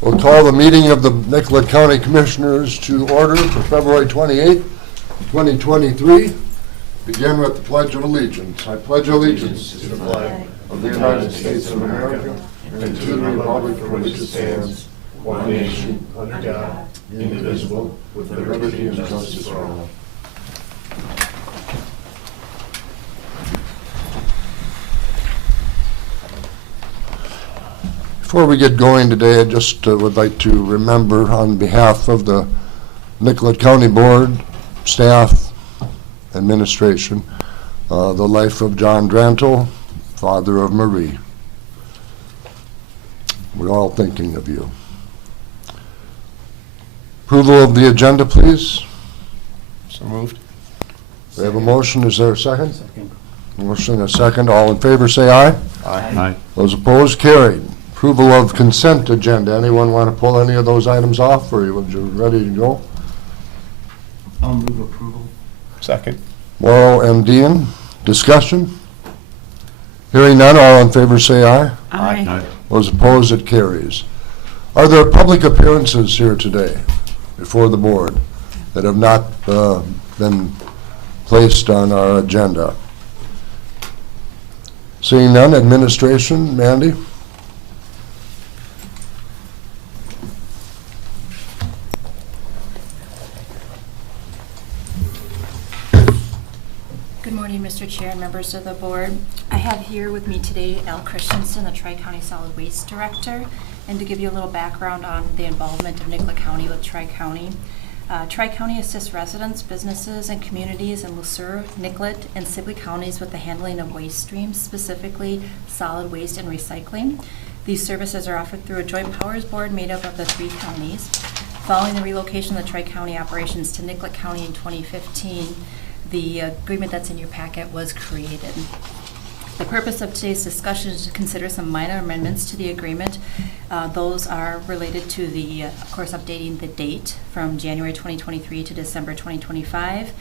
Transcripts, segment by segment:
We'll call the meeting of the Nicollet County Commissioners to order for February 28th, 2023. Begin with the Pledge of Allegiance. I pledge allegiance to the flag of the United States of America and to the republic for which it stands, one nation, under God, indivisible, with liberty and justice for all. Before we get going today, I just would like to remember on behalf of the Nicollet County Board, staff, administration, the life of John Drantle, father of Marie. We're all thinking of you. Approval of the agenda, please. So moved. We have a motion. Is there a second? Second. Motion and a second. All in favor say aye. Aye. Those opposed, carried. Approval of consent agenda. Anyone want to pull any of those items off, or are you ready to go? I'll move approval. Second. Morrow and Dean, discussion? Hearing none, all in favor say aye. Aye. Those opposed, it carries. Are there public appearances here today before the board that have not been placed on our agenda? Seeing none, administration, Mandy? Good morning, Mr. Chair and members of the board. I have here with me today Al Christensen, the Tri-County Solid Waste Director, and to give you a little background on the involvement of Nicollet County with Tri-County. Tri-County assists residents, businesses, and communities in Le Sueur, Nicollet, and Sibley counties with the handling of waste streams, specifically solid waste and recycling. These services are offered through a joint powers board made up of the three counties. Following the relocation of the Tri-County operations to Nicollet County in 2015, the agreement that's in your packet was created. The purpose of today's discussion is to consider some minor amendments to the agreement. Those are related to the, of course, updating the date from January 2023 to December 2025,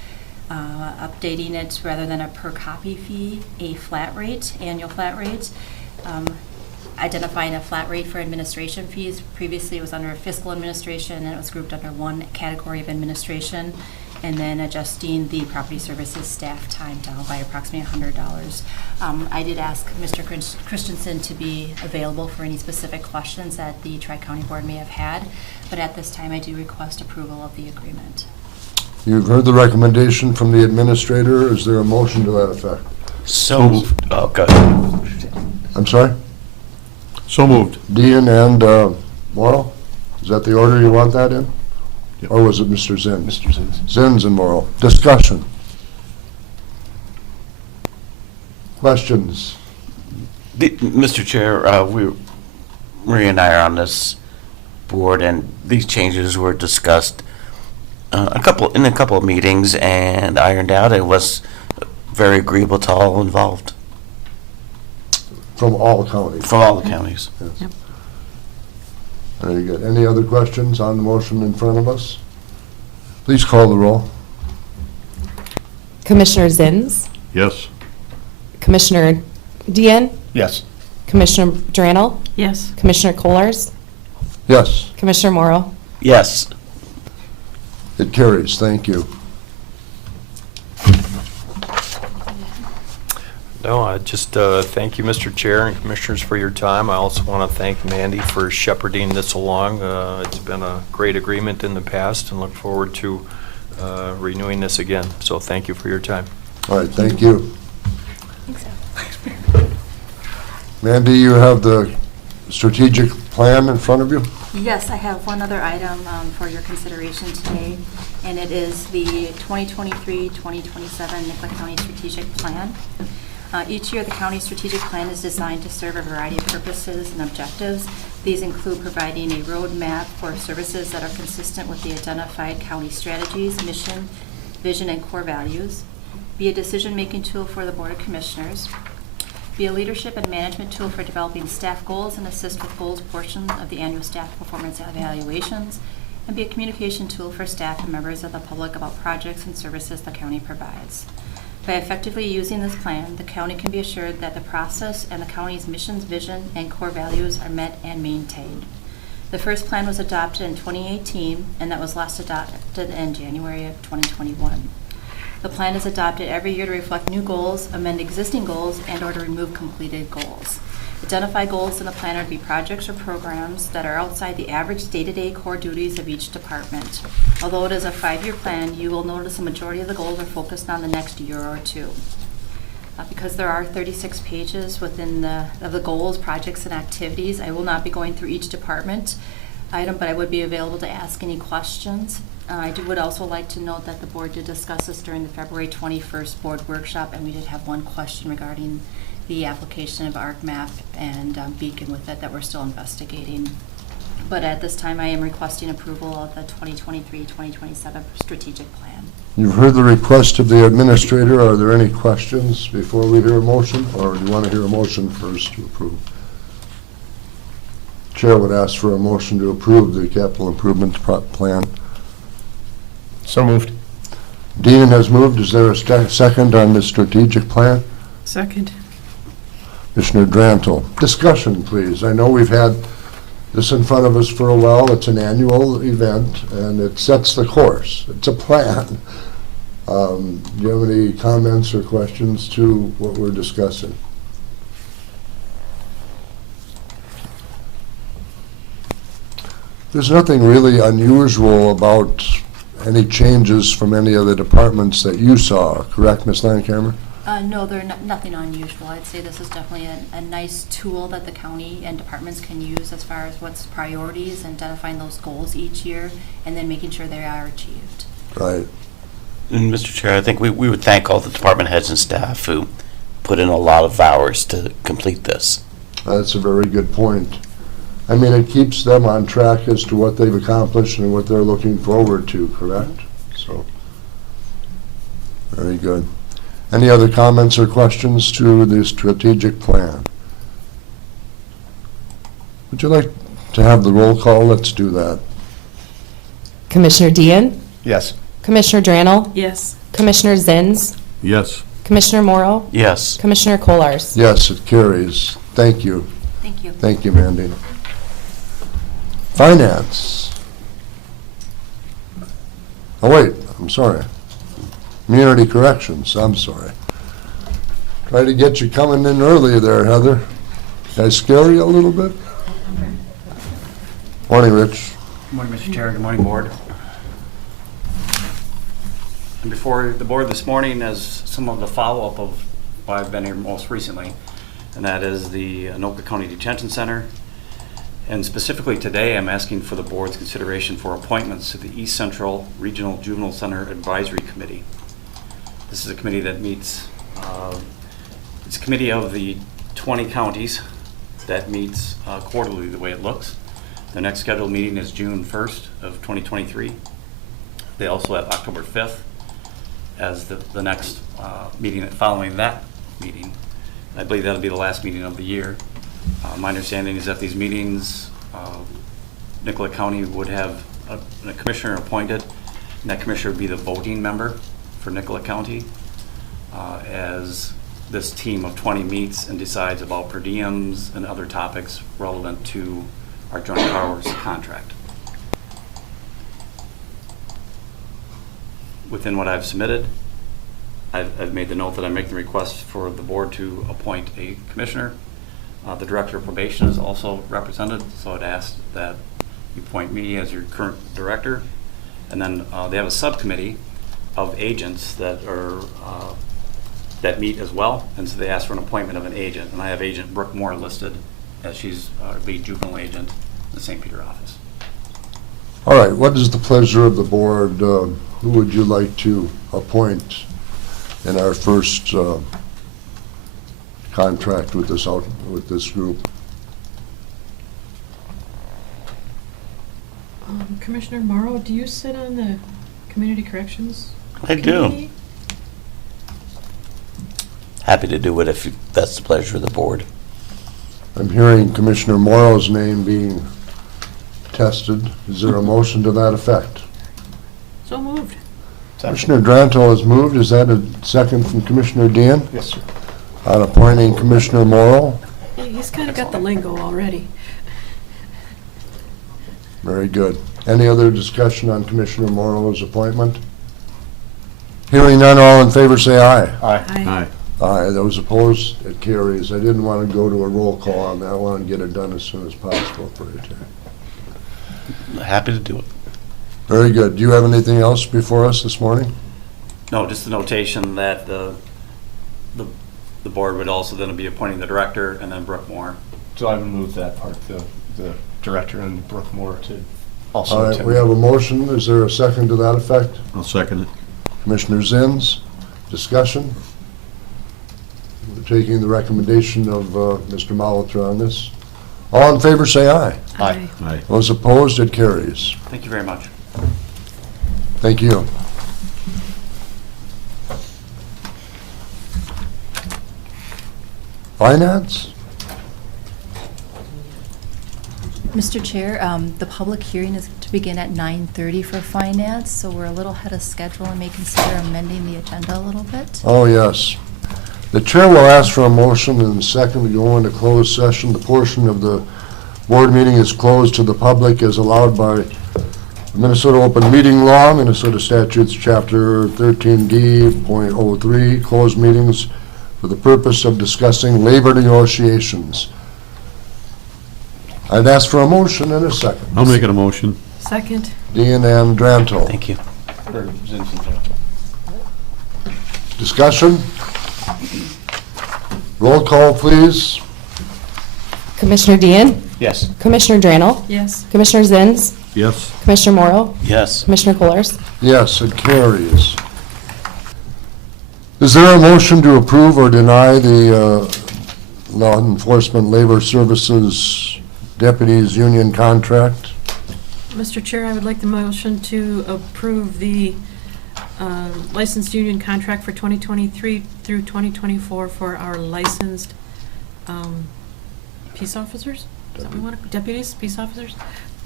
updating it rather than a per copy fee, a flat rate, annual flat rate, identifying a flat rate for administration fees. Previously it was under fiscal administration and it was grouped under one category of administration, and then adjusting the property services staff time down by approximately $100. I did ask Mr. Christensen to be available for any specific questions that the Tri-County Board may have had, but at this time I do request approval of the agreement. You've heard the recommendation from the administrator. Is there a motion to that effect? So moved. Oh, good. I'm sorry? So moved. Dean and Morrow? Is that the order you want that in? Yep. Or was it Mr. Zins? Mr. Zins. Zins and Morrow. Discussion. Questions? Mr. Chair, Maria and I are on this board, and these changes were discussed in a couple of meetings and ironed out. It was very agreeable to all involved. From all counties? From all the counties. Yes. Yep. Very good. Any other questions on the motion in front of us? Please call the roll. Commissioner Zins, Yes. Commissioner Dean, Yes. Commissioner Drantle, Yes. Commissioner Kohlers, Yes, Commissioner Morrow. Yes. it carries. Thank you. No, I just thank you, Mr. Chair and Commissioners, for your time. I also want to thank Mandy for shepherding this along. It's been a great agreement in the past, and look forward to renewing this again. So thank you for your time. All right, thank you. Mandy, you have the strategic plan in front of you? Yes, I have one other item for your consideration today, and it is the 2023-2027 Nicollet County Strategic Plan. Each year, the county strategic plan is designed to serve a variety of purposes and objectives. These include providing a roadmap for services that are consistent with the identified county strategies, mission, vision, and core values, be a decision-making tool for the Board of Commissioners, be a leadership and management tool for developing staff goals and assist with goals portion of the annual staff performance evaluations, and be a communication tool for staff and members of the public about projects and services the county provides. By effectively using this plan, the county can be assured that the process and the county's missions, vision, and core values are met and maintained. The first plan was adopted in 2018, and that was last adopted in January of 2021. The plan is adopted every year to reflect new goals, amend existing goals, and/or to remove completed goals. Identify goals in the plan are to be projects or programs that are outside the average day-to-day core duties of each department. Although it is a 5-year plan, you will notice a majority of the goals are focused on the next year or two. Because there are 36 pages within the goals, projects, and activities, I will not be going through each department item, but I would be available to ask any questions. Would also like to note that the board did discuss this during the February 21st board workshop, and we did have one question regarding the application of ArcMap and Beacon with it that we're still investigating. But at this time, I am requesting approval of the 2023-2027 strategic plan. You've heard the request of the administrator. Are there any questions before we hear a motion, or do you want to hear a motion first to approve? Chair would ask for a motion to approve the capital improvement plan. So moved. Dean has moved. Is there a second on the strategic plan? Second. Commissioner Drantle. Discussion, please. I know we've had this in front of us for a while. It's an annual event, and it sets the course. It's a plan. Do you have any comments or questions to what we're discussing? There's nothing really unusual about any changes from any of the departments that you saw, correct, Ms. Landcamer? No, they're nothing unusual. I'd say this is definitely a nice tool that the county and departments can use as far as what's priorities and identifying those goals each year and then making sure they are achieved. Right. And Mr. Chair, I think we would thank all the department heads and staff who put in a lot of hours to complete this. That's a very good point. I mean, it keeps them on track as to what they've accomplished and what they're looking forward to, correct? So, very good. Any other comments or questions to the strategic plan? Would you like to have the roll call? Let's do that. Commissioner Dean? Yes. Commissioner Drannell? Yes. Commissioner Zins? Yes. Commissioner Morrow? Yes. Commissioner Kolars? Yes, it carries. Thank you. Thank you. Thank you, Mandy. Finance. Oh, wait, I'm sorry. Community Corrections, I'm sorry. Try to get you coming in early there, Heather. Did I scare you a little bit? Morning, Rich. Good morning, Mr. Chair. Good morning, Board. And before the Board this morning is some of the follow-up of why I've been here most recently, and that is the Anoka County Detention Center. And specifically today, I'm asking for the Board's consideration for appointments to the East Central Regional Juvenile Center Advisory Committee. This is a committee that meets, it's a committee of the 20 counties that meets quarterly the way it looks. The next scheduled meeting is June 1st of 2023. They also have October 5th as the next meeting following that meeting. I believe that'll be the last meeting of the year. My understanding is that these meetings, Nicollet County would have a commissioner appointed, and that commissioner would be the voting member for Nicollet County as this team of 20 meets and decides about per diems and other topics relevant to our joint powers contract. Within what I've submitted, I've made the note that I make the request for the Board to appoint a commissioner. The Director of Probation is also represented, so I'd ask that you appoint me as your current director. And then they have a subcommittee of agents that are that meet as well, and so they ask for an appointment of an agent. And I have Agent Brooke Moore listed as she's our lead juvenile agent in the St. Peter office. All right, what is the pleasure of the Board? Who would you like to appoint in our first contract with this group? Commissioner Morrow, do you sit on the Community Corrections I do. Committee? Happy to do it if that's the pleasure of the Board. I'm hearing Commissioner Morrow's name being tested. Is there a motion to that effect? So moved. Commissioner Drantle has moved. Is that a second from Commissioner Dean? Yes, sir. On appointing Commissioner Morrow? He's kind of got the lingo already. Very good. Any other discussion on Commissioner Morrow's appointment? Hearing none, all in favor say aye. Aye. Aye. Those opposed, it carries. I didn't want to go to a roll call on that. I wanted to get it done as soon as possible for you, Terry. Happy to do it. Very good. Do you have anything else before us this morning? No, just the notation that the board would also then be appointing the director and then Brooke Moore. So I would move that part, the director and Brooke Moore to All also right, attend. we have a motion. Is there a second to that effect? I'll second it. Commissioner Zins, discussion? We're taking the recommendation of Mr. Molitor on this. All in favor, say aye. Aye. Aye. Those opposed, it carries. Thank you very much. Thank you. Finance? Mr. Chair, the public hearing is to begin at 9:30 for finance, so we're a little ahead of schedule and may consider amending the agenda a little bit. Oh, yes. The chair will ask for a motion and a second to go into closed session. The portion of the board meeting is closed to the public as allowed by Minnesota Open Meeting Law, Minnesota Statutes, Chapter 13D.03, closed meetings for the purpose of discussing labor negotiations. I'd ask for a motion and a second. I'll make it a motion. Second. Dean and Dranto. Thank you. Or Zins and Dranto. Discussion? Roll call, please. Commissioner Dean, Yes. Commissioner Drannell, Yes. Commissioner Zins, Yes. Commissioner Morrow, Yes. Commissioner Kullers. Yes, it carries. Is there a motion to approve or deny the Law Enforcement Labor Services Deputies Union contract? Mr. Chair, I would like the motion to approve the licensed union contract for 2023 through 2024 for our licensed peace officers? Is that what we want? Deputies, peace officers?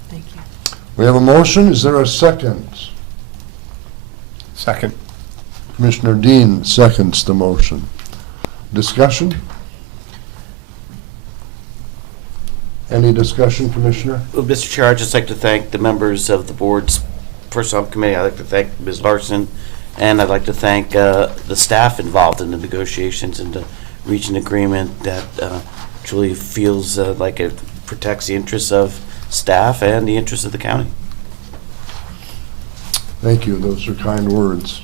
Thank you. We have a motion. Is there a second? Second. Commissioner Dean seconds the motion. Discussion? Any discussion, Commissioner? Well, Mr. Chair, I'd just like to thank the members of the board's personnel committee. I'd like to thank Ms. Larson, and I'd like to thank the staff involved in the negotiations and to reach an agreement that truly feels like it protects the interests of staff and the interests of the county. Thank you. Those are kind words.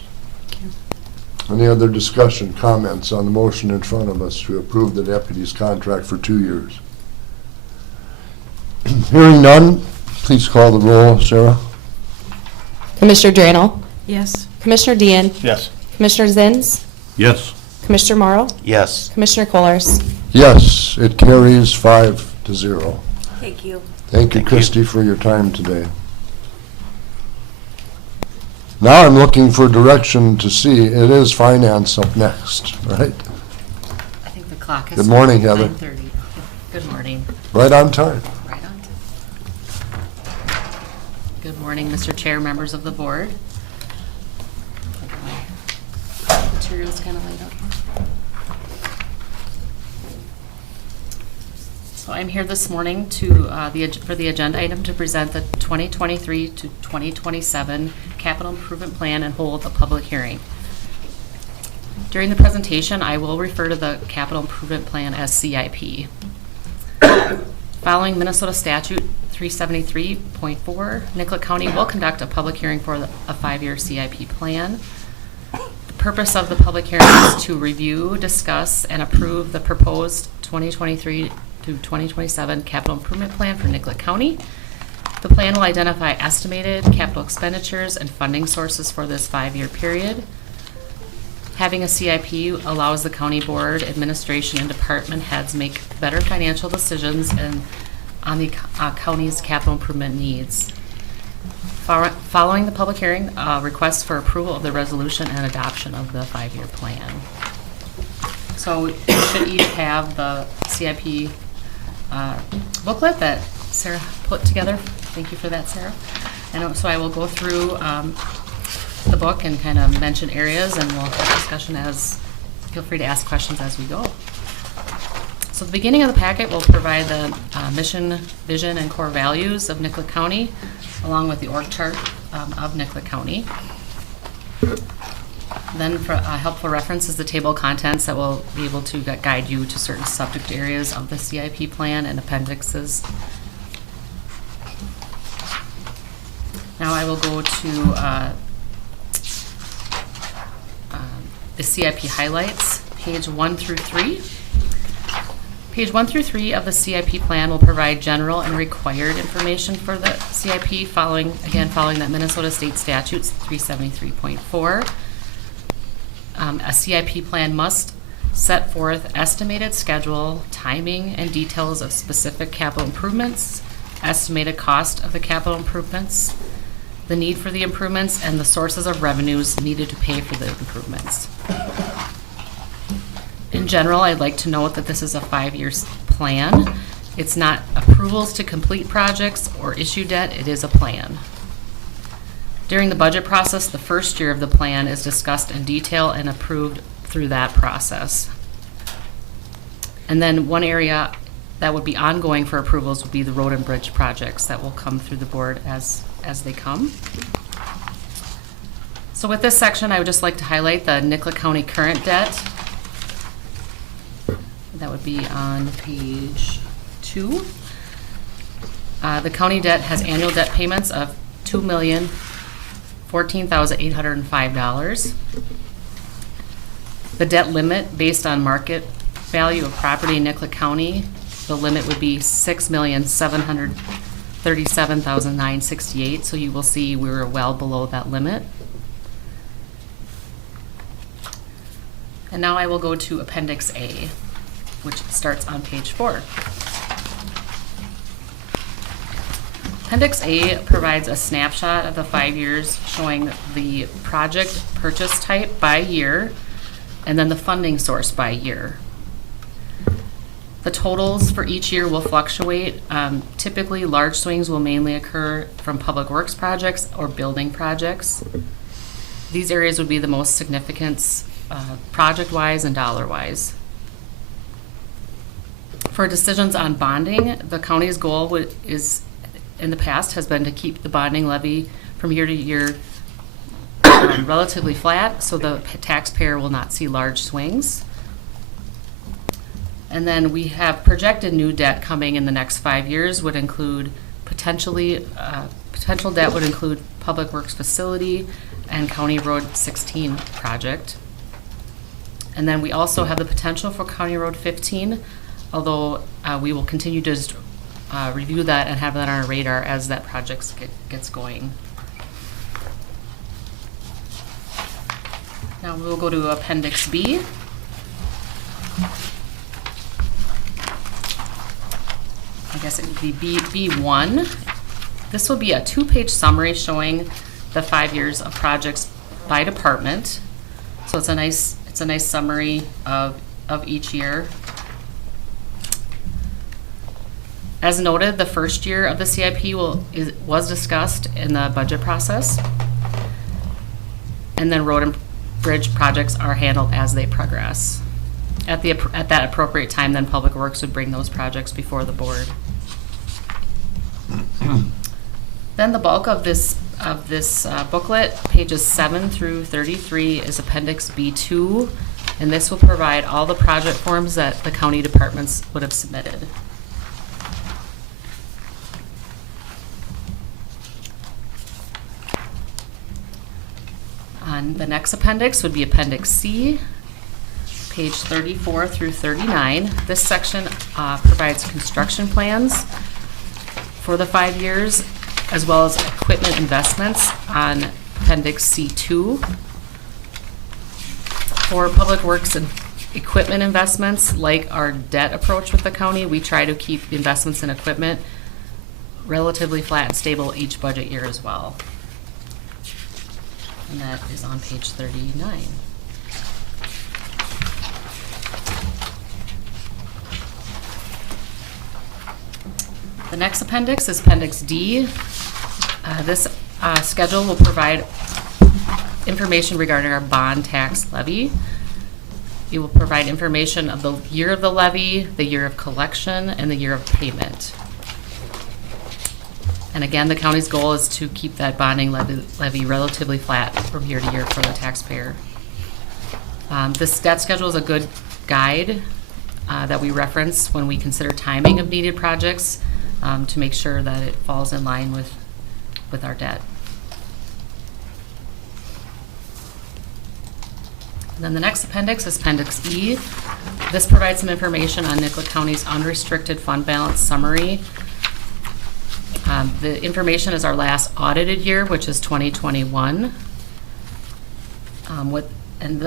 Any other discussion, comments on the motion in front of us to approve the deputy's contract for 2 years? Hearing none, please call the roll, Sarah. Commissioner Drannell, Yes. Commissioner Dean, Yes. Commissioner Zins, Yes. Commissioner Morrow, Yes. Commissioner Kullers. Yes, it carries 5-0. Thank you. Thank you, Thank you. Christie, for your time today. Now I'm looking for direction to see, it is finance up next, right? I think the clock is. Good morning, Heather. 9:30. Good morning. Right on time. Right on. Good morning, Mr. Chair, members of the board. I got my materials kind of laid out here. So I'm here this morning to, for the agenda item to present the 2023 to 2027 capital improvement plan and hold a public hearing. During the presentation, I will refer to the capital improvement plan as CIP. Following Minnesota Statute 373.4, Nicollet County will conduct a public hearing for a 5-year CIP plan. The purpose of the public hearing is to review, discuss, and approve the proposed 2023 to 2027 capital improvement plan for Nicollet County. The plan will identify estimated capital expenditures and funding sources for this 5-year period. Having a CIP allows the county board, administration, and department heads make better financial decisions on the county's capital improvement needs. Following the public hearing, requests for approval of the resolution and adoption of the 5-year plan. So you should each have the CIP booklet that Sarah put together. Thank you for that, Sarah. And so I will go through the book and kind of mention areas, and we'll have discussion feel free to ask questions as we go. So the beginning of the packet will provide the mission, vision, and core values of Nicollet County, along with the org chart of Nicollet County. Then for helpful reference is the table of contents that will be able to guide you to certain subject areas of the CIP plan and appendixes. Now I will go to the CIP highlights, page 1 through 3. Page 1 through 3 of the CIP plan will provide general and required information for the CIP following that Minnesota State Statutes 373.4. A CIP plan must set forth estimated schedule, timing, and details of specific capital improvements, estimated cost of the capital improvements, the need for the improvements, and the sources of revenues needed to pay for the improvements. In general, I'd like to note that this is a 5-year plan. It's not approvals to complete projects or issue debt, it is a plan. During the budget process, the first year of the plan is discussed in detail and approved through that process. And then one area that would be ongoing for approvals would be the road and bridge projects that will come through the board as they come. So with this section, I would just like to highlight the Nicollet County current debt. That would be on page 2. The county debt has annual debt payments of $2,014,805. The debt limit based on market value of property in Nicollet County, the limit would be $6,737,968. So you will see we were well below that limit. And now I will go to Appendix A, which starts on page 4. Appendix A provides a snapshot of the 5 years showing the project purchase type by year and then the funding source by year. The totals for each year will fluctuate. Typically, large swings will mainly occur from public works projects or building projects. These areas would be the most significant project-wise and dollar-wise. For decisions on bonding, the county's goal in the past has been to keep the bonding levy from year to year relatively flat, so the taxpayer will not see large swings. And then we have projected new debt coming in the next 5 years would include potential debt would include Public Works Facility and County Road 16 project. And then we also have the potential for County Road 15, although we will continue to just, review that and have that on our radar as that project gets going. Now we will go to Appendix B. I guess it would be B1. This will be a 2-page summary showing the 5 years of projects by department. So it's a nice summary of each year. As noted, the first year of the CIP was discussed in the budget process, and then road and bridge projects are handled as they progress. At that appropriate time, then Public Works would bring those projects before the board. Then the bulk of this booklet, pages 7 through 33, is Appendix B2, and this will provide all the project forms that the county departments would have submitted. On the next appendix would be Appendix C, page 34 through 39. This section provides construction plans for the 5 years, as well as equipment investments on Appendix C2. For public works and equipment investments, like our debt approach with the county, we try to keep the investments in equipment relatively flat and stable each budget year as well. And that is on page 39. The next appendix is Appendix D. This schedule will provide information regarding our bond tax levy. It will provide information of the year of the levy, the year of collection, and the year of payment. And again, the county's goal is to keep that bonding levy relatively flat from year to year for the taxpayer. This debt schedule is a good guide that we reference when we consider timing of needed projects to make sure that it falls in line with our debt. And then the next appendix is Appendix E. This provides some information on Nicollet County's unrestricted fund balance summary. The information is our last audited year, which is 2021.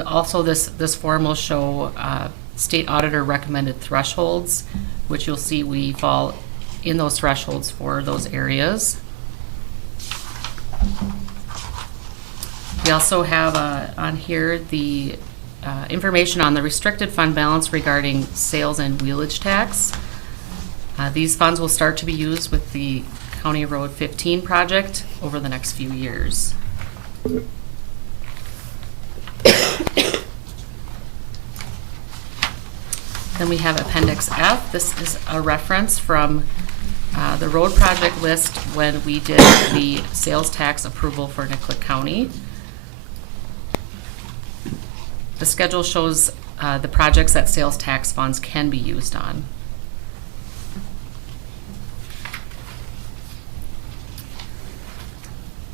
Also this form will show state auditor recommended thresholds, which you'll see we fall in those thresholds for those areas. We also have on here the information on the restricted fund balance regarding sales and wheelage tax. These funds will start to be used with the County Road 15 project over the next few years. Then we have Appendix F. This is a reference from the road project list when we did the sales tax approval for Nicollet County. The schedule shows the projects that sales tax funds can be used on.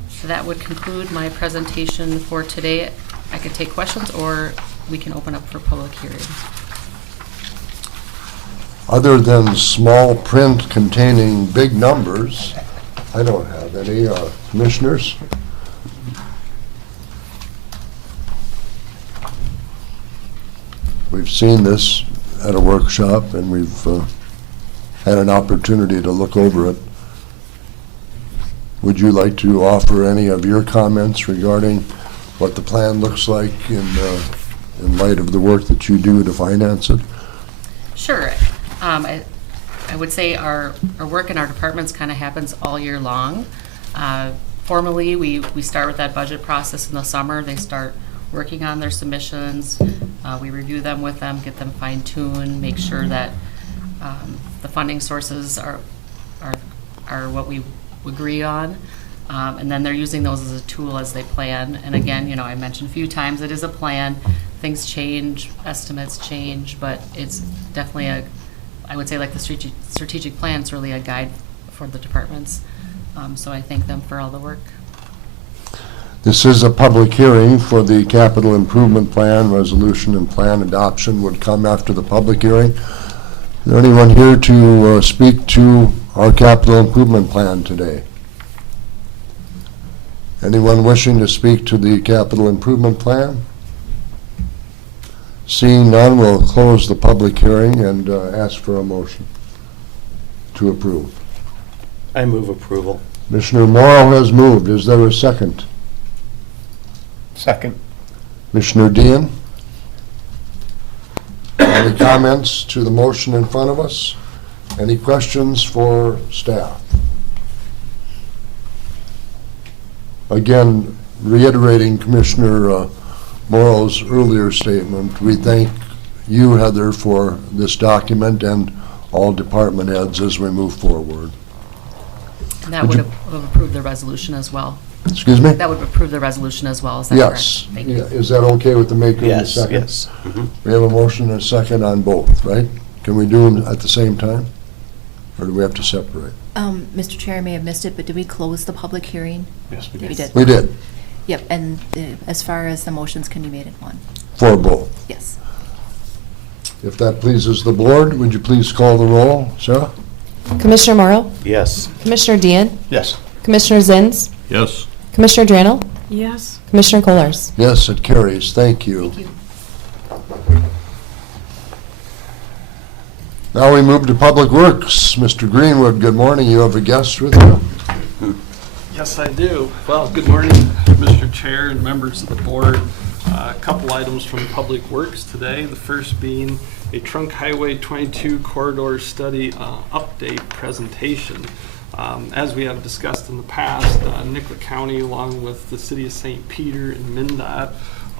So that would conclude my presentation for today. I could take questions or we can open up for public hearing. Other than small print containing big numbers, I don't have any. Commissioners? We've seen this at a workshop and we've had an opportunity to look over it. Would you like to offer any of your comments regarding what the plan looks like in light of the work that you do to finance it? Sure. I would say our work in our departments kind of happens all year long. Formally, we start with that budget process in the summer. They start working on their submissions. We review them with them, get them fine-tuned, make sure that the funding sources are what we agree on. And then they're using those as a tool as they plan. And again, I mentioned a few times, it is a plan. Things change, estimates change, but it's definitely I would say like the strategic plan is really a guide for the departments. So I thank them for all the work. This is a public hearing for the capital improvement plan. Resolution and plan adoption would come after the public hearing. Is there anyone here to speak to our capital improvement plan today? Anyone wishing to speak to the capital improvement plan? Seeing none, we'll close the public hearing and ask for a motion to approve. I move approval. Commissioner Morrow has moved. Is there a second? Second. Commissioner Dean? Any comments to the motion in front of us? Any questions for staff? Again, reiterating Commissioner Morrow's earlier statement, we thank you, Heather, for this document and all department heads as we move forward. And that would have approved the resolution as well. Excuse me? That would approve the resolution as well, is that Yes. correct? Thank you. Is that okay with the maker of the Yes, second? yes. Mhm. We have a motion and a second on both, right? Can we do them at the same time? Or do we have to separate? Mr. Chair, I may have missed it, but did we close the public hearing? Yes, we did. We did. We did, Yep, and as far as the motions can be made at one. for both. Yes. If that pleases the board, would you please call the roll? Sarah? Commissioner Morrow, Yes. Commissioner Dean, Yes. Commissioner Zins, Yes. Commissioner Drannell, Yes. Commissioner Colars. Yes, it carries. Thank you. Thank you. Now we move to Public Works. Mr. Greenwood, good morning. You have a guest with you? Yes, I do. Well, good morning, Mr. Chair and members of the board. A couple items from Public Works today. The first being a Trunk Highway 22 corridor study update presentation. As we have discussed in the past, Nicollet County, along with the City of St. Peter and MnDOT,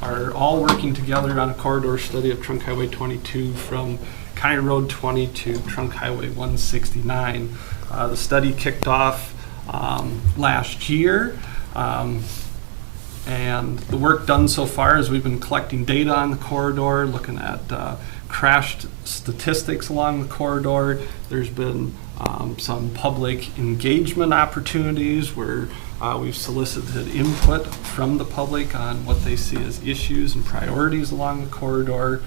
are all working together on a corridor study of Trunk Highway 22 from County Road 20 to Trunk Highway 169. The study kicked off last year. And the work done so far is we've been collecting data on the corridor, looking at crashed statistics along the corridor. There's been some public engagement opportunities where we've solicited input from the public on what they see as issues and priorities along the corridor.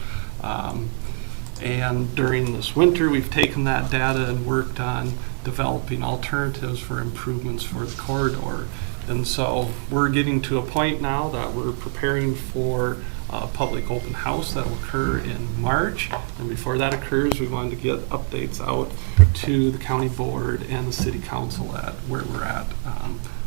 And during this winter, we've taken that data and worked on developing alternatives for improvements for the corridor. And so we're getting to a point now that we're preparing for a public open house that will occur in March. And before that occurs, we wanted to get updates out to the county board and the city council at where we're at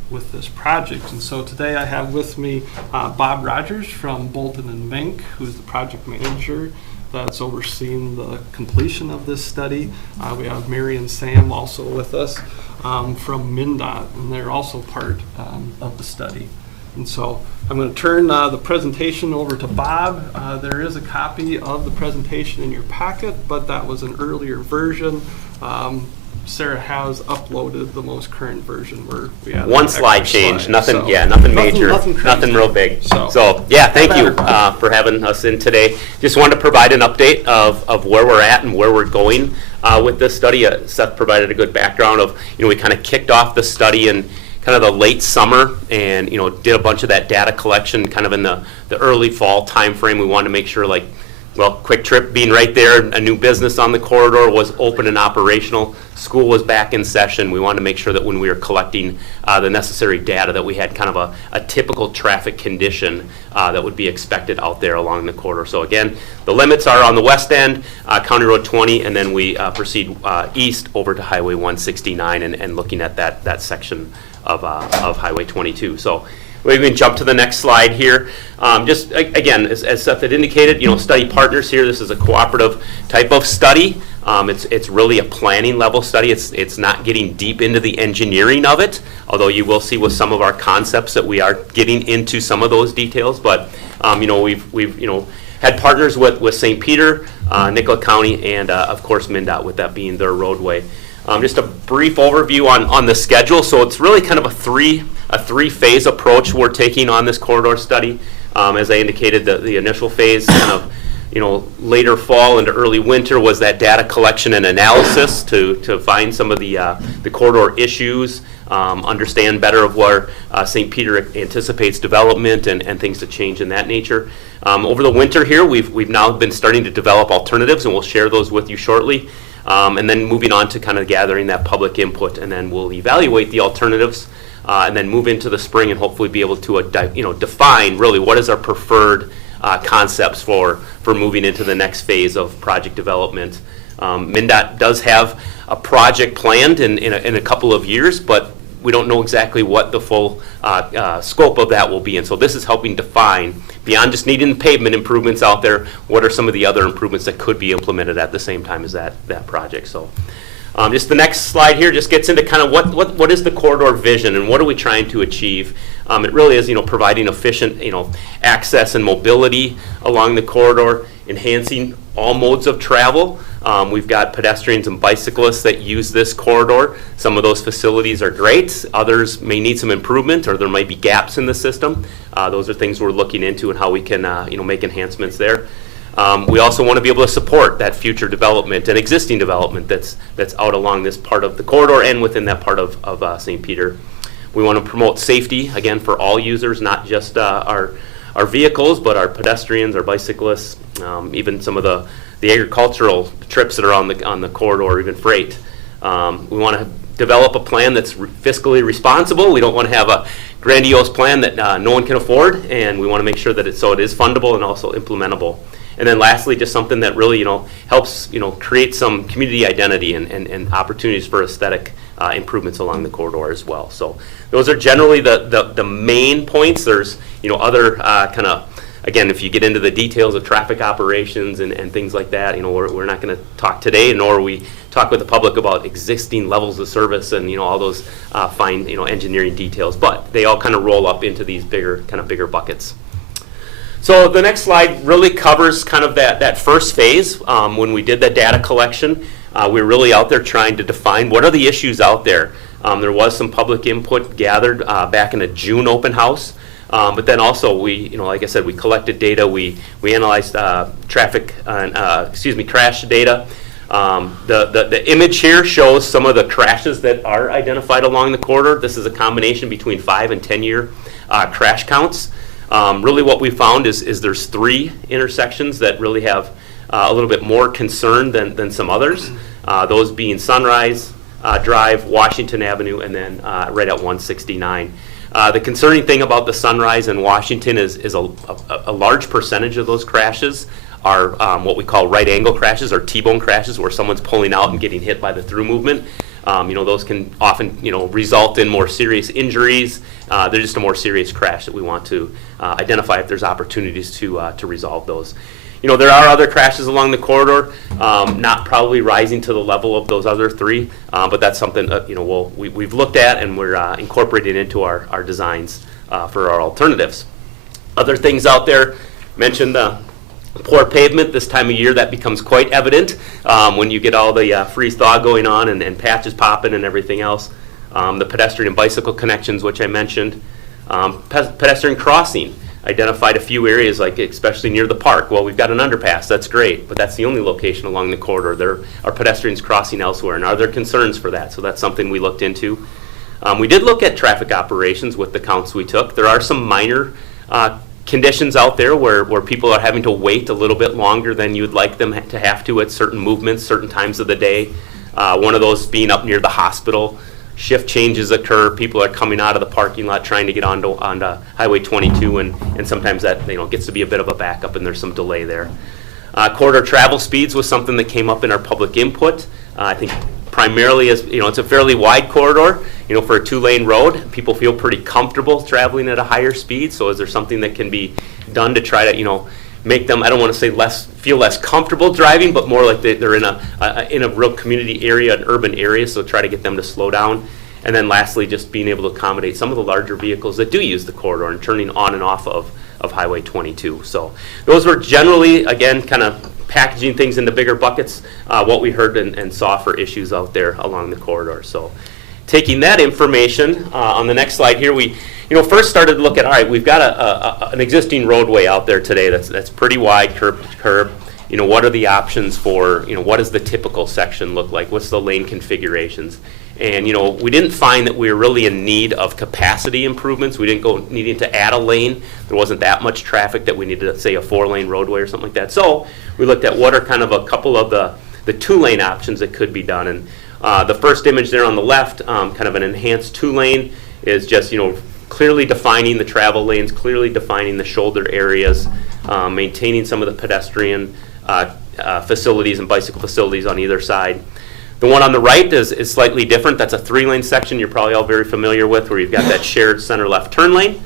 with this project. And so today I have with me Bob Rogers from Bolton and Mink, who's the project manager that's overseeing the completion of this study. We have Mary and Sam also with us from MnDOT, and they're also part of the study. And so I'm going to turn the presentation over to Bob. There is a copy of the presentation in your packet, but that was an earlier version. Sarah has uploaded the most current version where we had one slide change, nothing, so nothing major, nothing real big. So yeah, thank you for having us in today. Just wanted to provide an update of where we're at and where we're going with this study. Seth provided a good background of, we kind of kicked off the study in kind of the late summer and, did a bunch of that data collection kind of in the early fall time frame. We wanted to make sure, Quick Trip being right there, a new business on the corridor was open and operational. School was back in session. We wanted to make sure that when we were collecting the necessary data that we had kind of a typical traffic condition that would be expected out there along the corridor. So again, the limits are on the west end, County Road 20, and then we proceed east over to Highway 169 and looking at that section of Highway 22. So we can jump to the next slide here. Just again, as Seth had indicated, study partners here. This is a cooperative type of study. It's really a planning level study. It's not getting deep into the engineering of it, although you will see with some of our concepts that we are getting into some of those details. But we've had partners with St. Peter, Nicollet County, and of course MnDOT, with that being their roadway. Just a brief overview on the schedule. So it's really kind of a three-phase approach we're taking on this corridor study. As I indicated, the initial phase, kind of later fall into early winter, was that data collection and analysis to find some of the corridor issues, understand better of where St. Peter anticipates development and things to change in that nature. Over the winter here, we've now been starting to develop alternatives, and we'll share those with you shortly. And then moving on to kind of gathering that public input, and then we'll evaluate the alternatives, and then move into the spring and hopefully be able to define really what is our preferred concepts for moving into the next phase of project development. MnDOT does have a project planned in a couple of years, but we don't know exactly what the full scope of that will be. And so this is helping define, beyond just needing pavement improvements out there, what are some of the other improvements that could be implemented at the same time as that project. So just the next slide here just gets into kind of what is the corridor vision and what are we trying to achieve. It really is providing efficient access and mobility along the corridor, enhancing all modes of travel. We've got pedestrians and bicyclists that use this corridor. Some of those facilities are great. Others may need some improvement, or there might be gaps in the system. Those are things we're looking into and how we can make enhancements there. We also want to be able to support that future development and existing development that's out along this part of the corridor and within that part of St. Peter. We want to promote safety, again, for all users, not just our vehicles, but our pedestrians, our bicyclists, even some of the agricultural trips that are on the corridor, or even freight. We want to develop a plan that's fiscally responsible. We don't want to have a grandiose plan that no one can afford, and we want to make sure that it is fundable and also implementable. And then lastly, just something that really helps create some community identity and opportunities for aesthetic improvements along the corridor as well. So those are generally the main points. There's other kind of, again, if you get into the details of traffic operations and things like that, we're not going to talk today, nor are we talk with the public about existing levels of service and all those fine engineering details. But they all kind of roll up into these bigger buckets. So the next slide really covers kind of that first phase. When we did the data collection, we were really out there trying to define what are the issues out there. There was some public input gathered back in a June open house. But then also like I said, we collected data, we analyzed crash data. The image here shows some of the crashes that are identified along the corridor. This is a combination between 5 and 10-year crash counts. Really what we found is there's 3 intersections that really have a little bit more concern than some others. Those being Sunrise Drive, Washington Avenue, and then right at 169. The concerning thing about the Sunrise and Washington is a large percentage of those crashes are what we call right angle crashes or T-bone crashes, where someone's pulling out and getting hit by the through movement. Those can often result in more serious injuries. They're just a more serious crash that we want to identify if there's opportunities to resolve those. There are other crashes along the corridor, not probably rising to the level of those other 3, but that's something that we've looked at and we're incorporating into our designs for our alternatives. Other things out there, mentioned the poor pavement. This time of year that becomes quite evident when you get all the freeze-thaw going on and patches popping and everything else. The pedestrian and bicycle connections, which I mentioned. Pedestrian crossing. Identified a few areas, like especially near the park. Well, we've got an underpass, that's great, but that's the only location along the corridor. There are pedestrians crossing elsewhere, and are there concerns for that? So that's something we looked into. We did look at traffic operations with the counts we took. There are some minor conditions out there where people are having to wait a little bit longer than you'd like them to have to at certain movements, certain times of the day. One of those being up near the hospital. Shift changes occur. People are coming out of the parking lot trying to get onto Highway 22, and sometimes that gets to be a bit of a backup, and there's some delay there. Corridor travel speeds was something that came up in our public input. I think primarily as it's a fairly wide corridor. For a 2-lane road, people feel pretty comfortable traveling at a higher speed. So is there something that can be done to try to make them, I don't want to say feel less comfortable driving, but more like they're in a real community area, an urban area, so try to get them to slow down. And then lastly, just being able to accommodate some of the larger vehicles that do use the corridor and turning on and off of Highway 22. So those were generally, again, kind of packaging things into bigger buckets, what we heard and saw for issues out there along the corridor. So taking that information, on the next slide here, we first started to look at, all right, we've got an existing roadway out there today that's pretty wide, curb to curb. What are the options for, what does the typical section look like? What's the lane configurations? And, we didn't find that we were really in need of capacity improvements. We didn't go needing to add a lane. There wasn't that much traffic that we needed, say, a 4-lane roadway or something like that. So we looked at what are kind of a couple of the 2-lane options that could be done. And the first image there on the left, kind of an enhanced 2-lane, is just, clearly defining the travel lanes, clearly defining the shoulder areas, maintaining some of the pedestrian facilities and bicycle facilities on either side. The one on the right is slightly different. That's a 3-lane section you're probably all very familiar with, where you've got that shared center-left turn lane.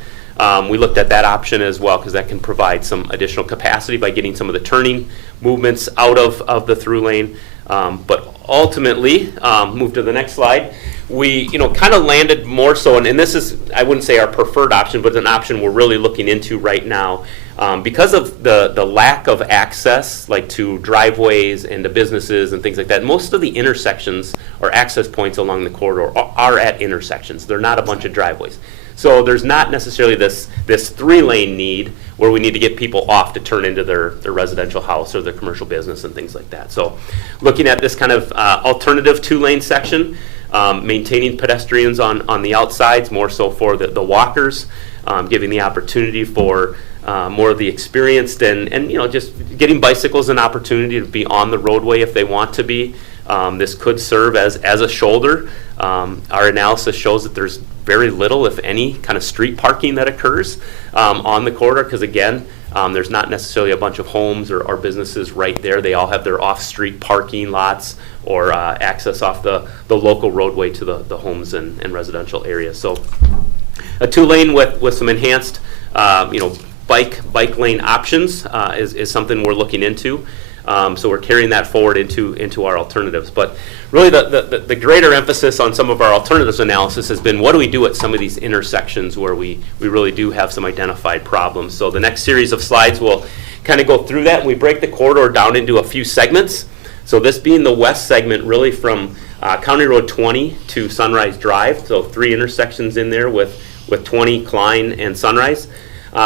We looked at that option as well, because that can provide some additional capacity by getting some of the turning movements out of the through lane. But ultimately, move to the next slide, we kind of landed more so, and this is, I wouldn't say our preferred option, but an option we're really looking into right now. Because of the lack of access, like to driveways and to businesses and things like that, most of the intersections or access points along the corridor are at intersections. They're not a bunch of driveways. So there's not necessarily this 3-lane need where we need to get people off to turn into their residential house or their commercial business and things like that. So looking at this kind of alternative 2-lane section, maintaining pedestrians on the outsides, more so for the walkers, giving the opportunity for more of the experienced and just getting bicycles an opportunity to be on the roadway if they want to be. This could serve as a shoulder. Our analysis shows that there's very little, if any, kind of street parking that occurs on the corridor, because again, there's not necessarily a bunch of homes or businesses right there. They all have their off-street parking lots or access off the local roadway to the homes and residential areas. So a 2-lane with some enhanced bike lane options is something we're looking into. So we're carrying that forward into our alternatives. But really the greater emphasis on some of our alternatives analysis has been what do we do at some of these intersections where we really do have some identified problems. So the next series of slides will kind of go through that, and we break the corridor down into a few segments. So this being the west segment, really from County Road 20 to Sunrise Drive, so 3 intersections in there with 20, Klein, and Sunrise.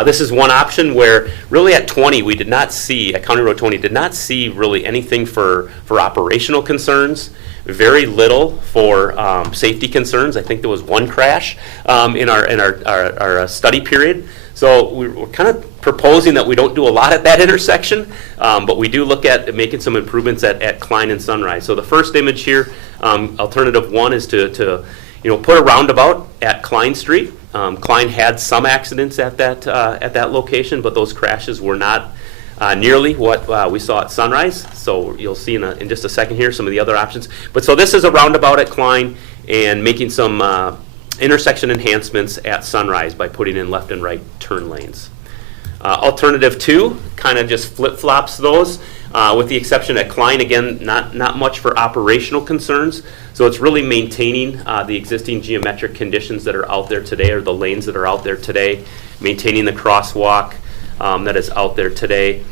This is one option where really at 20 we did not see, at County Road 20, did not see really anything for operational concerns, very little for safety concerns. I think there was one crash in our study period. So we're kind of proposing that we don't do a lot at that intersection, but we do look at making some improvements at Klein and Sunrise. So the first image here, alternative one, is to put a roundabout at Klein Street. Klein had some accidents at that location, but those crashes were not nearly what we saw at Sunrise. So you'll see in just a second here some of the other options. But so this is a roundabout at Klein and making some intersection enhancements at Sunrise by putting in left and right turn lanes. Alternative two kind of just flip-flops those, with the exception at Klein, again, not much for operational concerns. So it's really maintaining the existing geometric conditions that are out there today, or the lanes that are out there today, maintaining the crosswalk that is out there today.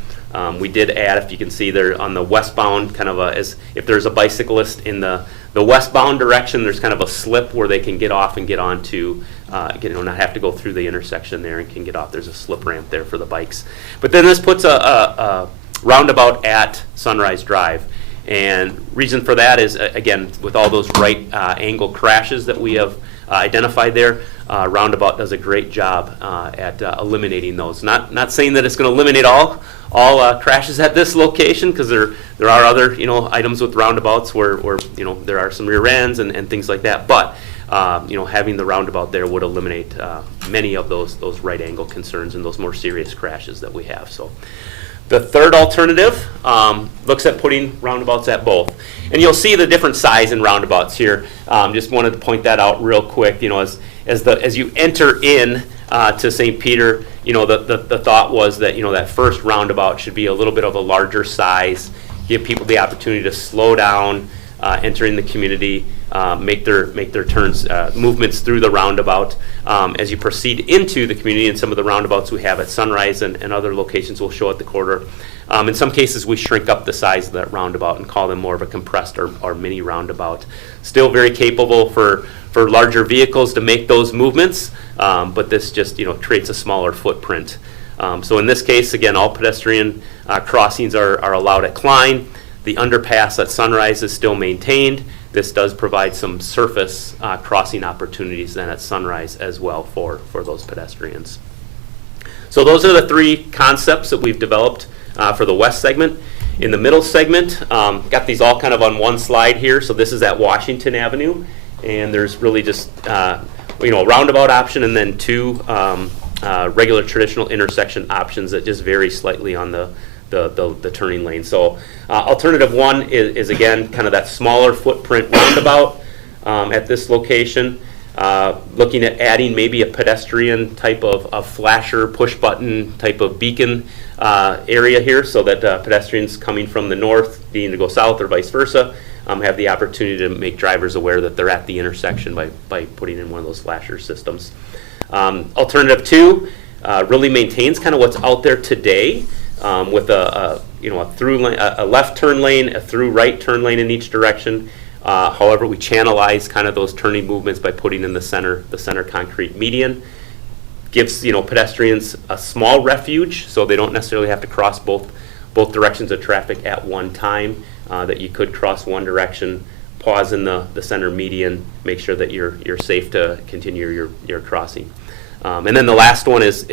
We did add, if you can see there on the westbound, kind of as if there's a bicyclist in the westbound direction, there's kind of a slip where they can get off and get onto, not have to go through the intersection there and can get off. There's a slip ramp there for the bikes. But then this puts a roundabout at Sunrise Drive. And reason for that is, again, with all those right angle crashes that we have identified there, roundabout does a great job at eliminating those. Not saying that it's going to eliminate all crashes at this location, because there are other items with roundabouts where there are some rear ends and things like that. But having the roundabout there would eliminate many of those right angle concerns and those more serious crashes that we have. So the third alternative looks at putting roundabouts at both. And you'll see the different size in roundabouts here. Just wanted to point that out real quick. As you enter in to St. Peter, the thought was that that first roundabout should be a little bit of a larger size, give people the opportunity to slow down, entering the community, make their turns, movements through the roundabout. As you proceed into the community, and some of the roundabouts we have at Sunrise and other locations we'll show at the corridor, in some cases we shrink up the size of that roundabout and call them more of a compressed or mini roundabout. Still very capable for larger vehicles to make those movements, but this just creates a smaller footprint. So in this case, again, all pedestrian crossings are allowed at Klein. The underpass at Sunrise is still maintained. This does provide some surface crossing opportunities then at Sunrise as well for those pedestrians. So those are the three concepts that we've developed for the west segment. In the middle segment, got these all kind of on one slide here. So this is at Washington Avenue, and there's really just a roundabout option and then two regular traditional intersection options that just vary slightly on the turning lane. So alternative one is again kind of that smaller footprint roundabout at this location. Looking at adding maybe a pedestrian type of flasher, push button type of beacon area here, so that pedestrians coming from the north needing to go south or vice versa have the opportunity to make drivers aware that they're at the intersection by putting in one of those flasher systems. Alternative two really maintains kind of what's out there today, with a through lane, a left turn lane, a through right turn lane in each direction. However, we channelize kind of those turning movements by putting in the center concrete median. Gives pedestrians a small refuge, so they don't necessarily have to cross both directions of traffic at one time. That you could cross one direction, pause in the center median, make sure that you're safe to continue your crossing. And then the last one is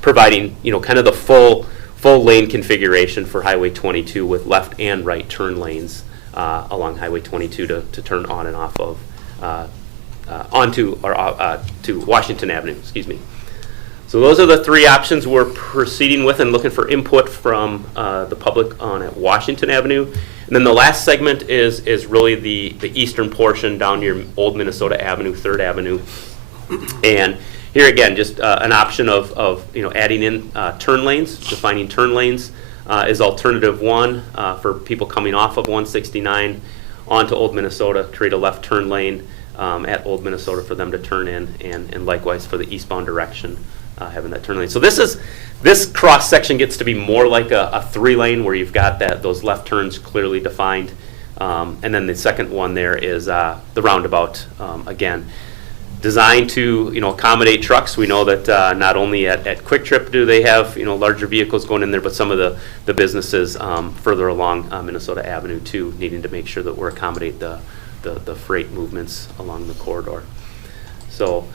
providing kind of the full lane configuration for Highway 22 with left and right turn lanes along Highway 22 to turn on and off of to Washington Avenue. Excuse me. So those are the three options we're proceeding with and looking for input from the public on at Washington Avenue. And then the last segment is really the eastern portion down near Old Minnesota Avenue, 3rd Avenue. And here again, just an option of adding in turn lanes, defining turn lanes is alternative 1 for people coming off of 169 onto Old Minnesota, create a left turn lane at Old Minnesota for them to turn in, and likewise for the eastbound direction, having that turn lane. So this cross section gets to be more like a 3-lane where you've got those left turns clearly defined. And then the second one there is the roundabout, again, designed to accommodate trucks. We know that not only at Quick Trip do they have larger vehicles going in there, but some of the businesses further along Minnesota Avenue too, needing to make sure that we're accommodate the freight movements along the corridor. So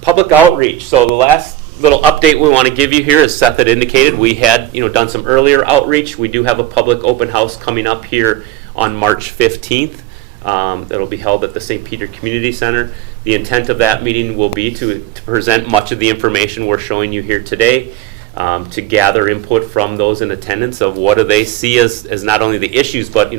public outreach. So the last little update we want to give you here, as Seth had indicated, we had done some earlier outreach. We do have a public open house coming up here on March 15th. That'll be held at the St. Peter Community Center. The intent of that meeting will be to present much of the information we're showing you here today, to gather input from those in attendance of what do they see as not only the issues, but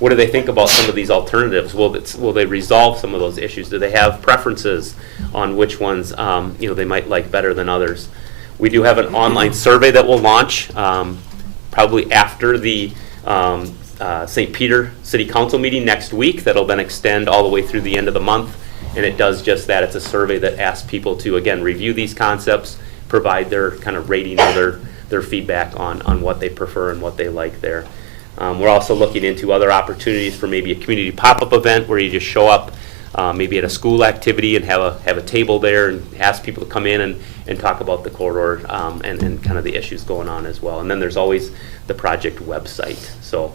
what do they think about some of these alternatives? Will they resolve some of those issues? Do they have preferences on which ones they might like better than others? We do have an online survey that will launch probably after the St. Peter City Council meeting next week. That'll then extend all the way through the end of the month, and it does just that. It's a survey that asks people to, again, review these concepts, provide their kind of rating or their feedback on what they prefer and what they like there. We're also looking into other opportunities for maybe a community pop-up event where you just show up maybe at a school activity and have a table there and ask people to come in and talk about the corridor and kind of the issues going on as well. And then there's always the project website. So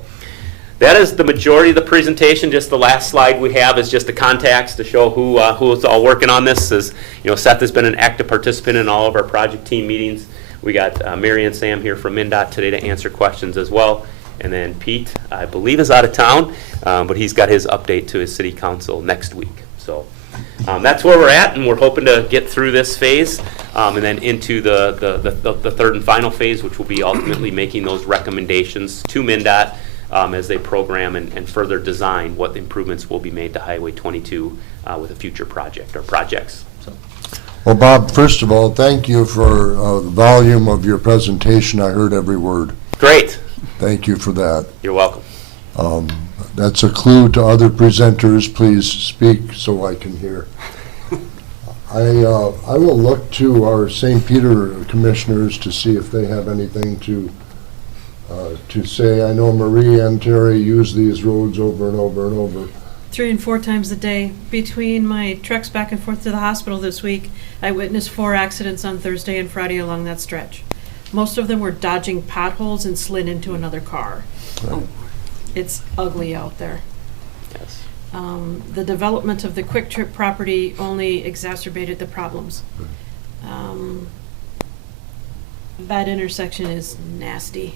that is the majority of the presentation. Just the last slide we have is just the contacts to show who's all working on this. As Seth has been an active participant in all of our project team meetings. We got Mary and Sam here from MnDOT today to answer questions as well. And then Pete, I believe, is out of town, but he's got his update to his city council next week. So that's where we're at, and we're hoping to get through this phase and then into the third and final phase, which will be ultimately making those recommendations to MnDOT as they program and further design what improvements will be made to Highway 22 with a future project or projects. So. Well, Bob, first of all, thank you for the volume of your presentation. I heard every word. Great. Thank you for that. You're welcome. That's a clue to other presenters. Please speak so I can hear. I will look to our St. Peter commissioners to see if they have anything to say. I know Marie and Terry use these roads over and over and over. 3 and 4 times a day. Between my trucks back and forth to the hospital this week, I witnessed 4 accidents on Thursday and Friday along that stretch. Most of them were dodging potholes and slid into another car. Right. It's ugly out there. Yes. The development of the Quick Trip property only exacerbated the problems. That intersection is nasty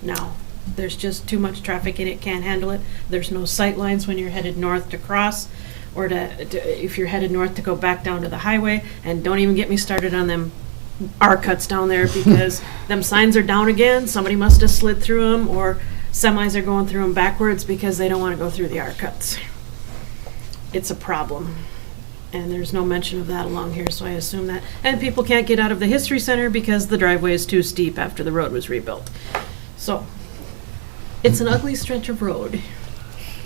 now. There's just too much traffic and it can't handle it. There's no sight lines when you're headed north to cross, or if you're headed north to go back down to the highway. And don't even get me started on them R-cuts down there, because them signs are down again. Somebody must have slid through them, or semis are going through them backwards because they don't want to go through the R-cuts. It's a problem. And there's no mention of that along here, so I assume that. And people can't get out of the History Center because the driveway is too steep after the road was rebuilt. So, it's an ugly stretch of road.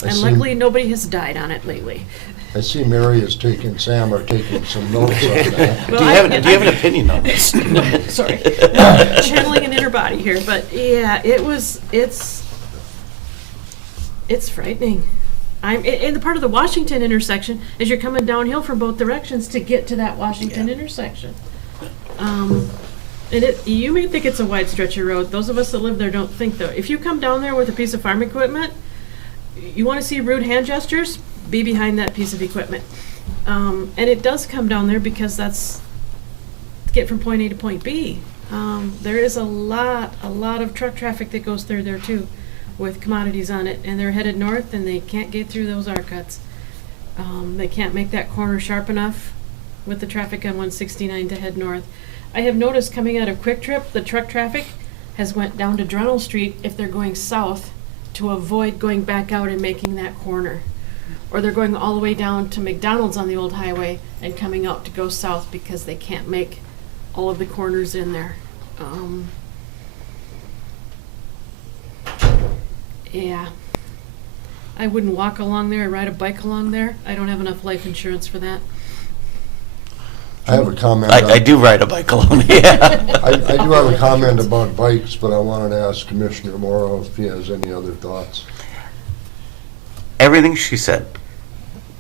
And luckily, nobody has died on it lately. I see Mary is taking, Sam are taking some notes on that. Well, do you have an opinion on this? Sorry. Channeling an inner body here, but yeah, it's frightening. I'm in the part of the Washington intersection as you're coming downhill from both directions to get to that Washington intersection. And you may think it's a wide stretch of road. Those of us that live there don't think though. If you come down there with a piece of farm equipment, you want to see rude hand gestures, be behind that piece of equipment. And it does come down there because that's to get from point A to point B. There is a lot of truck traffic that goes through there too, with commodities on it, and they're headed north and they can't get through those R-cuts. They can't make that corner sharp enough with the traffic on 169 to head north. I have noticed coming out of Quick Trip, the truck traffic has went down to Drunell Street if they're going south to avoid going back out and making that corner. Or they're going all the way down to McDonald's on the old highway and coming out to go south because they can't make all of the corners in there. Yeah. I wouldn't walk along there or ride a bike along there. I don't have enough life insurance for that. I have a comment. I do ride a bike alone, yeah. I do have a comment about bikes, but I wanted to ask Commissioner Morrow if he has any other thoughts. Everything she said,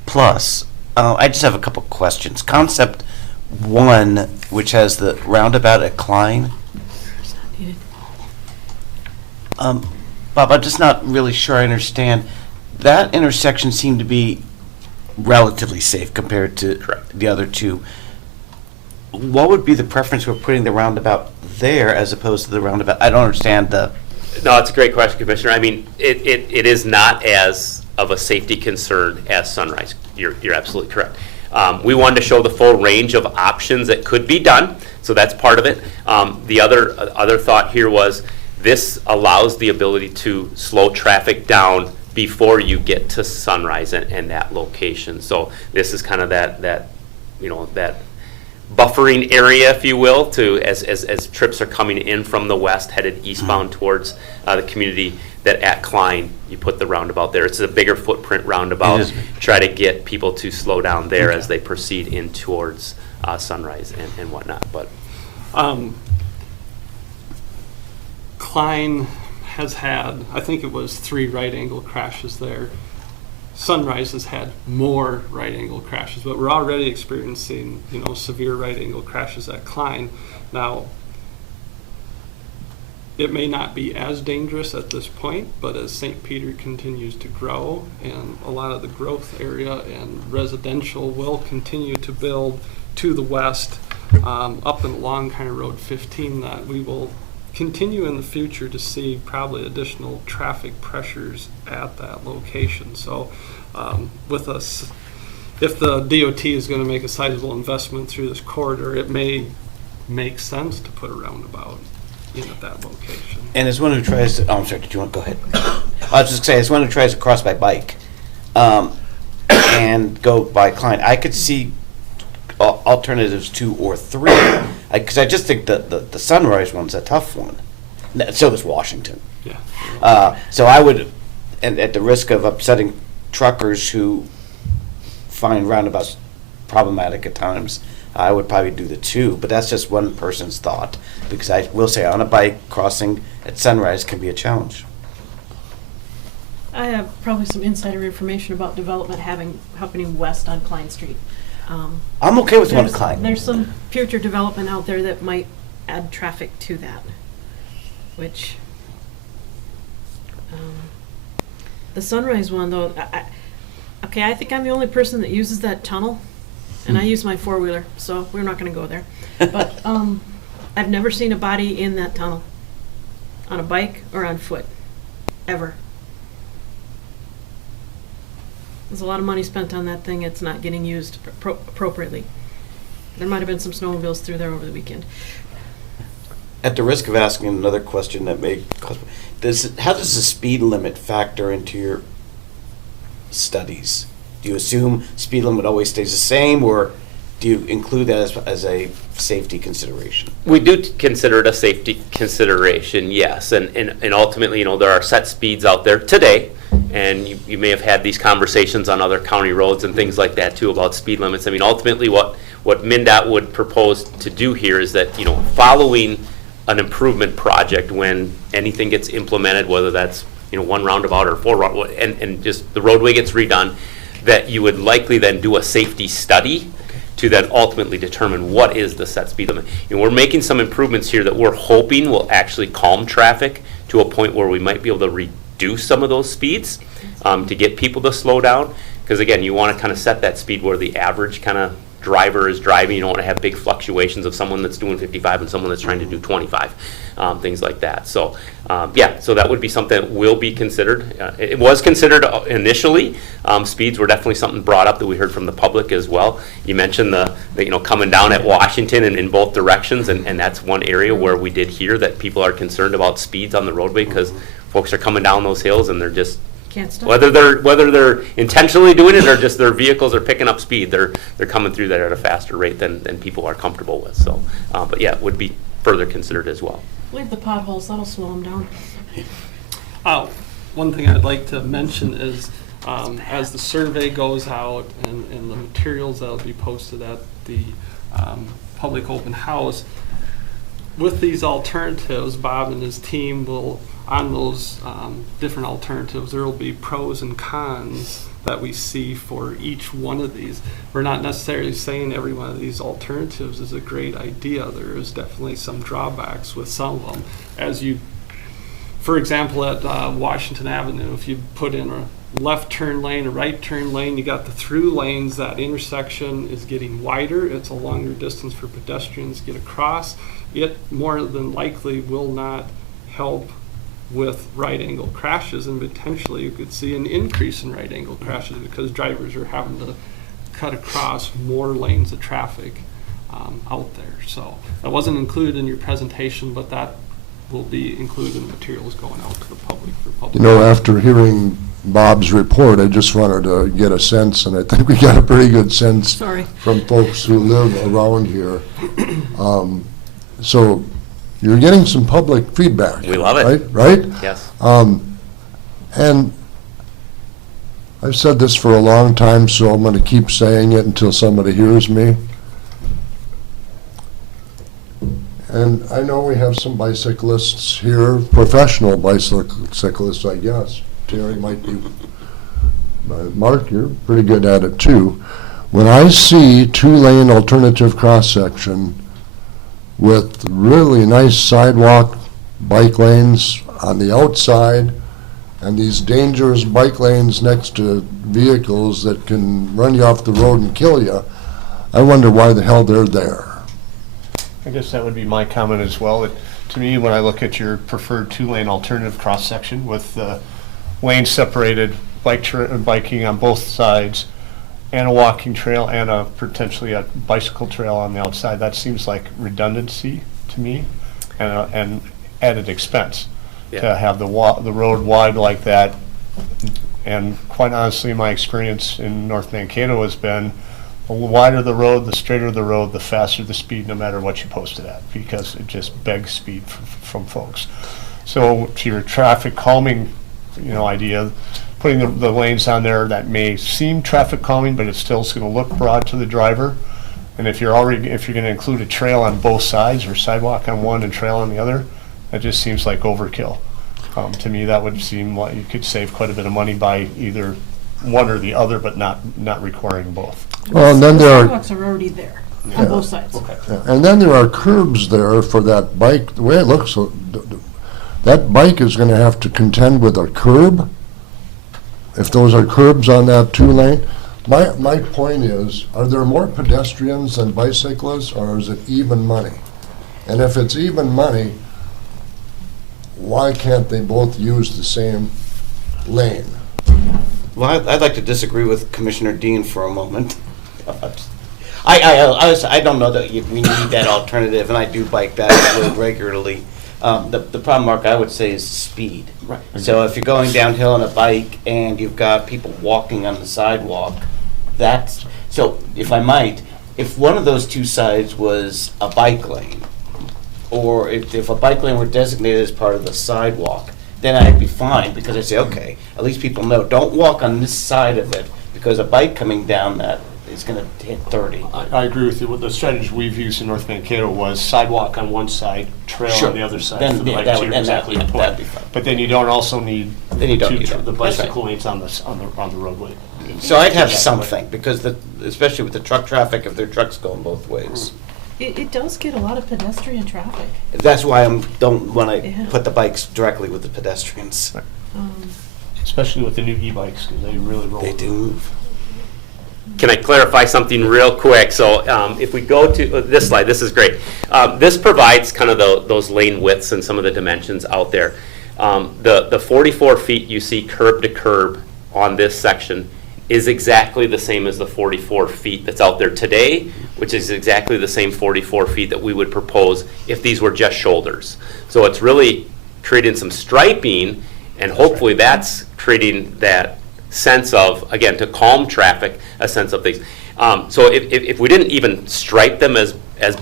plus, I just have a couple questions. Concept 1, which has the roundabout at Klein. Bob, I'm just not really sure I understand. That intersection seemed to be relatively safe compared to the other two. What would be the preference for putting the roundabout there as opposed to the roundabout? I don't understand the... No, it's a great question, Commissioner. I mean, it is not as of a safety concern as Sunrise. You're absolutely correct. We wanted to show the full range of options that could be done, so that's part of it. The other thought here was this allows the ability to slow traffic down before you get to Sunrise and that location. So this is kind of that buffering area, if you will, to as trips are coming in from the west, headed eastbound towards the community, that at Klein, you put the roundabout there. It's a bigger footprint roundabout. Try to get people to slow down there as they proceed in towards Sunrise and whatnot. But Klein has had, I think it was 3 right-angle crashes there. Sunrise has had more right-angle crashes, but we're already experiencing, severe right-angle crashes at Klein. Now, it may not be as dangerous at this point, but as St. Peter continues to grow and a lot of the growth area and residential will continue to build to the west, up and along County Road 15, that we will continue in the future to see probably additional traffic pressures at that location. So with us, if the DOT is going to make a sizable investment through this corridor, it may make sense to put a roundabout in at that location. And as one who tries to, I'm sorry, did you want to go ahead? I was just saying, as one who tries to cross by bike and go by Klein, I could see alternatives 2 or 3, because I just think the Sunrise one's a tough one. So is Washington. Yeah. So I would, and at the risk of upsetting truckers who find roundabouts problematic at times, I would probably do the 2, but that's just one person's thought, because I will say on a bike, crossing at Sunrise can be a challenge. I have probably some insider information about development happening west on Klein Street. I'm okay with one at Klein. There's some future development out there that might add traffic to that, which the Sunrise one, though, I think I'm the only person that uses that tunnel, and I use my 4-wheeler, so we're not going to go there. But I've never seen a body in that tunnel, on a bike or on foot, ever. There's a lot of money spent on that thing. It's not getting used appropriately. There might have been some snowmobiles through there over the weekend. At the risk of asking another question that may cause, how does the speed limit factor into your studies? Do you assume speed limit always stays the same, or do you include that as a safety consideration? we do consider it a safety consideration, yes. And ultimately, there are set speeds out there today. And you may have had these conversations on other county roads and things like that too about speed limits. I mean, ultimately what MnDOT would propose to do here is that, following an improvement project, when anything gets implemented, whether that's, 1 roundabout or 4 and just the roadway gets redone, that you would likely then do a safety study to then ultimately determine what is the set speed limit. We're making some improvements here that we're hoping will actually calm traffic to a point where we might be able to reduce some of those speeds to get people to slow down. Because again, you want to kind of set that speed where the average kind of driver is driving. You don't want to have big fluctuations of someone that's doing 55 and someone that's trying to do 25, things like that. So so that would be something that will be considered. It was considered initially. Speeds were definitely something brought up that we heard from the public as well. You mentioned the coming down at Washington in both directions, and that's one area where we did hear that people are concerned about speeds on the roadway because folks are coming down those hills and they're just Can't stop. Whether they're intentionally doing it or just their vehicles are picking up speed, they're coming through there at a faster rate than people are comfortable with. So, but yeah, it would be further considered as well. Leave the potholes, that'll slow them down. One thing I'd like to mention is, as the survey goes out and the materials that'll be posted at the public open house, with these alternatives, Bob and his team will, on those different alternatives, there will be pros and cons that we see for each one of these. We're not necessarily saying every one of these alternatives is a great idea. There is definitely some drawbacks with some of them. For example, at Washington Avenue, if you put in a left turn lane, a right turn lane, you got the through lanes, that intersection is getting wider. It's a longer distance for pedestrians to get across. It more than likely will not help with right angle crashes, and potentially you could see an increase in right angle crashes because drivers are having to cut across more lanes of traffic out there. So that wasn't included in your presentation, but that will be included in the materials going out to the public for public. You know, after hearing Bob's report, I just wanted to get a sense, and I think we got a pretty good sense from folks who live around here. So you're getting some public feedback. We love it. Right? Yes. And I've said this for a long time, so I'm going to keep saying it until somebody hears me. And I know we have some bicyclists here, professional bicyclists, I guess. Terry might be. Mark, you're pretty good at it too. When I see two-lane alternative cross-section with really nice sidewalk bike lanes on the outside and these dangerous bike lanes next to vehicles that can run you off the road and kill you, I wonder why the hell they're there. I guess that would be my comment as well. To me, when I look at your preferred two-lane alternative cross-section with the lanes separated, biking on both sides, and a walking trail and potentially a bicycle trail on the outside, that seems like redundancy to me and added expense to have the road wide like that. And quite honestly, my experience in North Mankato has been the wider the road, the straighter the road, the faster the speed, no matter what you post it at, because it just begs speed from folks. So to your traffic calming, idea, putting the lanes on there that may seem traffic calming, but it's still going to look broad to the driver. And if you're going to include a trail on both sides or sidewalk on one and trail on the other, that just seems like overkill. To me, that would seem like you could save quite a bit of money by either one or the other, but not requiring both. Well, and then The there are sidewalks are already there on both sides. and then there are curbs there for that bike. The way it looks, that bike is going to have to contend with a curb. If those are curbs on that two-lane, my point is, are there more pedestrians than bicyclists, or is it even money? And if it's even money, why can't they both use the same lane? Well, I'd like to disagree with Commissioner Dean for a moment. I don't know that we need that alternative, and I do bike that road regularly. The problem, Mark, I would say is speed. Right. So if you're going downhill on a bike and you've got people walking on the sidewalk, so if I might, if one of those two sides was a bike lane, or if a bike lane were designated as part of the sidewalk, then I'd be fine, because I'd say, okay, at least people know, don't walk on this side of it, because a bike coming down that is going to hit 30. I agree with you. What the strategy we've used in North Mankato was sidewalk on one side, trail Sure. on the other side. Then, for the yeah, bike, that to would- your and that- exactly yeah, the point. that'd be fine. But then you don't also need Then you don't need that. the That's bicycle right. lanes on the roadway. So I'd have something, because especially with the truck traffic, if there are trucks going both ways. It does get a lot of pedestrian traffic. That's why I don't want to Yeah. put the bikes directly with the pedestrians. Especially with the new e-bikes, because they really roll. They do move. Can I clarify something real quick? So if we go to this slide, this is great. This provides kind of those lane widths and some of the dimensions out there. The 44 feet you see curb to curb on this section is exactly the same as the 44 feet that's out there today, which is exactly the same 44 feet that we would propose if these were just shoulders. So it's really creating some striping And hopefully that's creating that sense of, again, to calm traffic, a sense of things. So if we didn't even stripe them as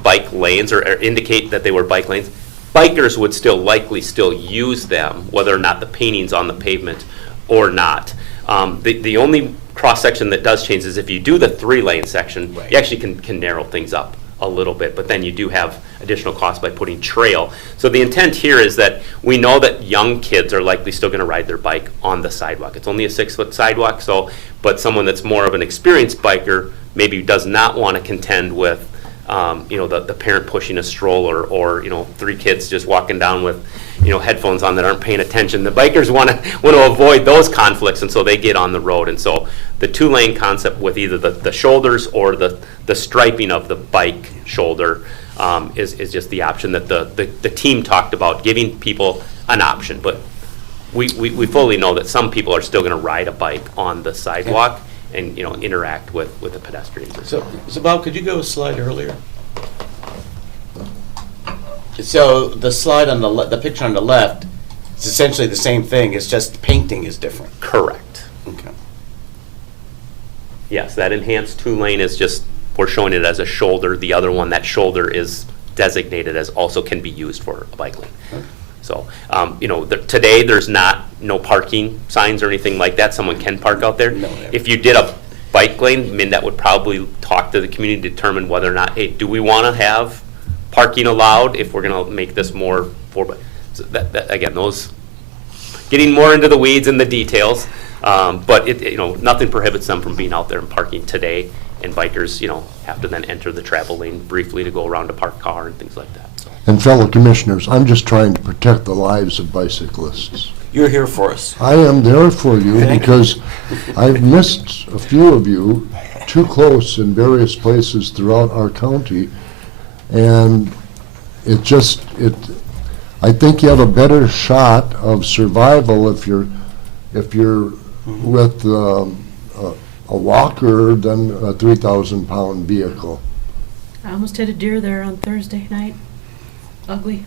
bike lanes or indicate that they were bike lanes, bikers would still likely still use them, whether or not the painting's on the pavement or not. The only cross-section that does change is if you do the 3-lane section, you actually can narrow things up a little bit, but then you do have additional costs by putting trail. So the intent here is that we know that young kids are likely still going to ride their bike on the sidewalk. It's only a 6-foot sidewalk, so, but someone that's more of an experienced biker maybe does not want to contend with the parent pushing a stroller, or 3 kids just walking down with headphones on that aren't paying attention. The bikers want to avoid those conflicts, and so they get on the road. And so the 2-lane concept with either the shoulders or the striping of the bike shoulder is just the option that the team talked about, giving people an option. But we fully know that some people are still going to ride a bike on the sidewalk and interact with the pedestrians. So Bob, could you go a slide earlier? So the slide on the picture on the left, it's essentially the same thing. It's just painting is different. Correct. Okay. Yes, that enhanced 2-lane is just, we're showing it as a shoulder. The other one, that shoulder is designated as also can be used for a bike lane. Okay. So, today there's no parking signs or anything like that. Someone can park out there. No, if you did a bike lane, that would probably talk to the community to determine whether or not, hey, do we want to have parking allowed if we're going to make this more so that again, those getting more into the weeds and the details, but nothing prohibits them from being out there and parking today, and bikers have to then enter the travel lane briefly to go around to park car and things like that. So. And fellow commissioners, I'm just trying to protect the lives of bicyclists. You're here for us. I am there for you because I've missed a few of you too close in various places throughout our county, and I think you have a better shot of survival if you're with a walker than a 3,000-pound vehicle. I almost hit a deer there on Thursday night. Ugly,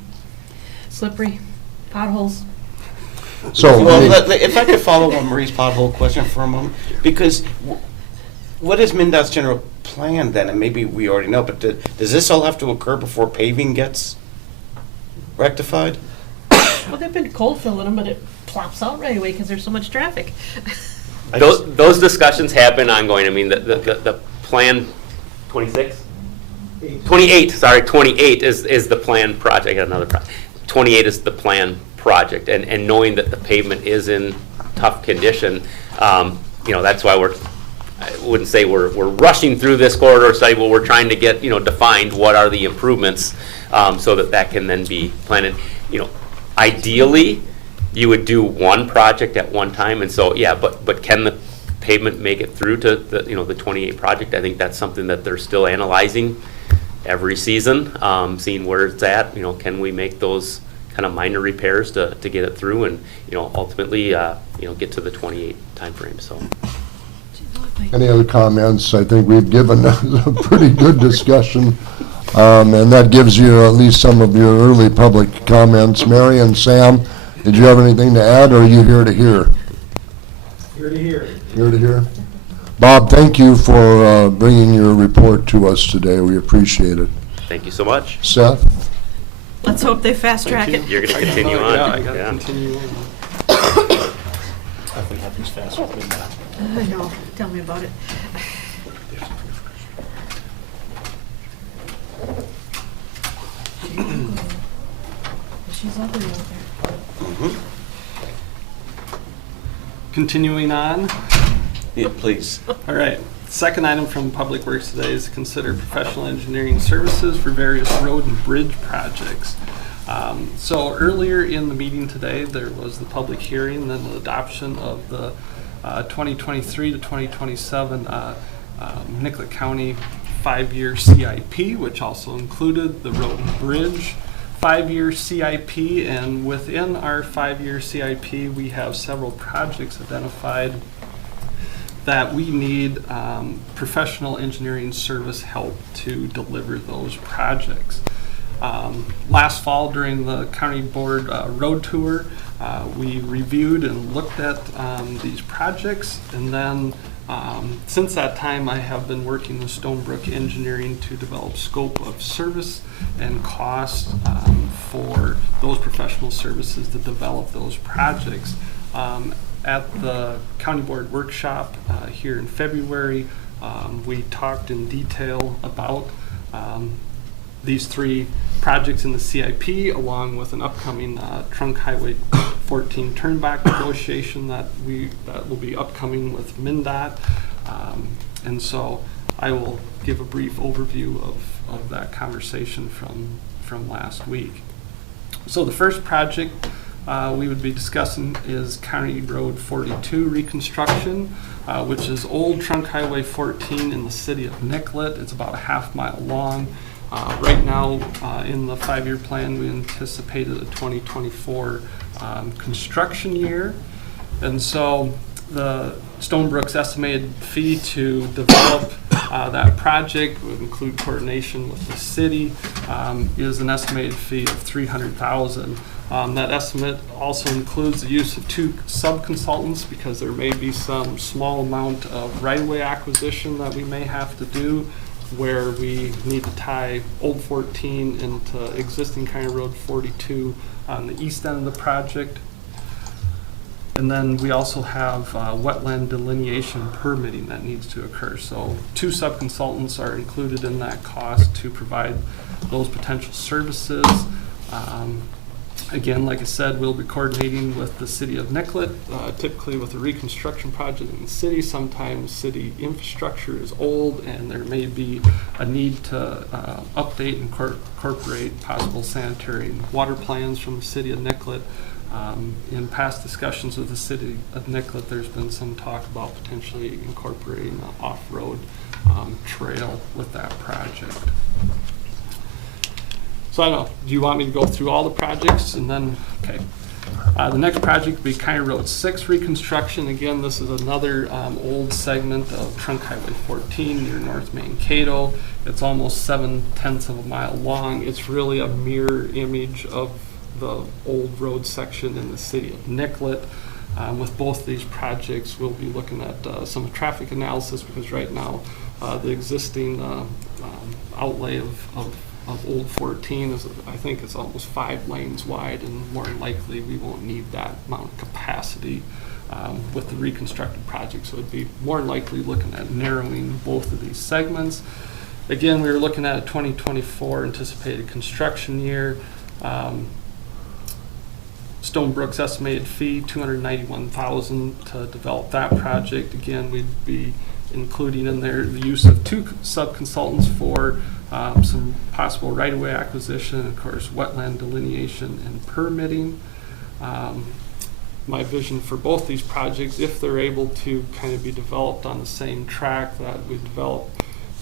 slippery, potholes. So, well, if I could follow on Marie's pothole question for a moment, because what is MnDOT's general plan then? And maybe we already know, but does this all have to occur before paving gets rectified? Well, they've been cold filling them, but it plops out right away because there's so much traffic. Those discussions have been ongoing. I mean, the plan 26? 28, sorry, 28 is the planned project. I got another project. 28 is the planned project, and knowing that the pavement is in tough condition, that's why I wouldn't say we're rushing through this corridor study, but we're trying to get defined what are the improvements, so that can then be planned. Ideally, you would do one project at one time, and so but can the pavement make it through to the 28 project? I think that's something that they're still analyzing every season, seeing where it's at. Can we make those kind of minor repairs to get it through, and ultimately get to the 28 timeframe. So. Any other comments? I think we've given a pretty good discussion, and that gives you at least some of your early public comments. Mary and Sam, did you have anything to add, or are you here to hear? Here to hear. Here to hear. Bob, thank you for bringing your report to us today. We appreciate it. Thank you so much. Seth? Let's hope they fast track it. You're going to continue on. Yeah, I got to continue on. Nothing happens fast with MnDOT. I know. Tell me about it. She's ugly out there. Continuing on. Yeah, please. All right. Second item from Public Works today is to consider professional engineering services for various road and bridge projects. So earlier in the meeting today, there was the public hearing, then the adoption of the 2023 to 2027 Nicollet County 5-year CIP, which also included the road and bridge 5-year CIP. And within our 5-year CIP, we have several projects identified that we need professional engineering service help to deliver those projects. Last fall during the county board road tour, we reviewed and looked at these projects, and then since that time I have been working with Stonebrook Engineering to develop scope of service and cost for those professional services to develop those projects. At the county board workshop here in February, we talked in detail about these 3 projects in the CIP, along with an upcoming Trunk Highway 14 turnback negotiation that will be upcoming with MnDOT. And so I will give a brief overview of that conversation from last week. So the first project we would be discussing is County Road 42 reconstruction, which is old Trunk Highway 14 in the city of Nicollet. It's about a half-mile long. Right now, in the 5-year plan, we anticipated a 2024 construction year. And so the Stonebrook's estimated fee to develop that project would include coordination with the city, is an estimated fee of $300,000. That estimate also includes the use of 2 sub-consultants because there may be some small amount of right-of-way acquisition that we may have to do where we need to tie Old 14 into existing County Road 42 on the east end of the project. And then we also have wetland delineation permitting that needs to occur. So 2 sub-consultants are included in that cost to provide those potential services. Again, like I said, we'll be coordinating with the city of Nicollet, typically with a reconstruction project in the city. Sometimes city infrastructure is old and there may be a need to update and incorporate possible sanitary and water plans from the city of Nicollet. In past discussions with the city of Nicollet, there's been some talk about potentially incorporating an off-road trail with that project. So I don't know, do you want me to go through all the projects and then, okay. The next project would be County Road 6 reconstruction. Again, this is another old segment of Trunk Highway 14 near North Mankato. It's almost 7/10 of a mile long. It's really a mirror image of the old road section in the city of Nicollet. With both these projects, we'll be looking at some traffic analysis because right now the existing outlay of Old 14 is, I think it's almost 5 lanes wide, and more than likely we won't need that amount of capacity with the reconstructed project. So it'd be more than likely looking at narrowing both of these segments. Again, we were looking at a 2024 anticipated construction year. Stonebrook's estimated fee, $291,000 to develop that project. Again, we'd be including in there the use of 2 sub-consultants for some possible right-of-way acquisition, and of course, wetland delineation and permitting. My vision for both these projects, if they're able to kind of be developed on the same track, that we develop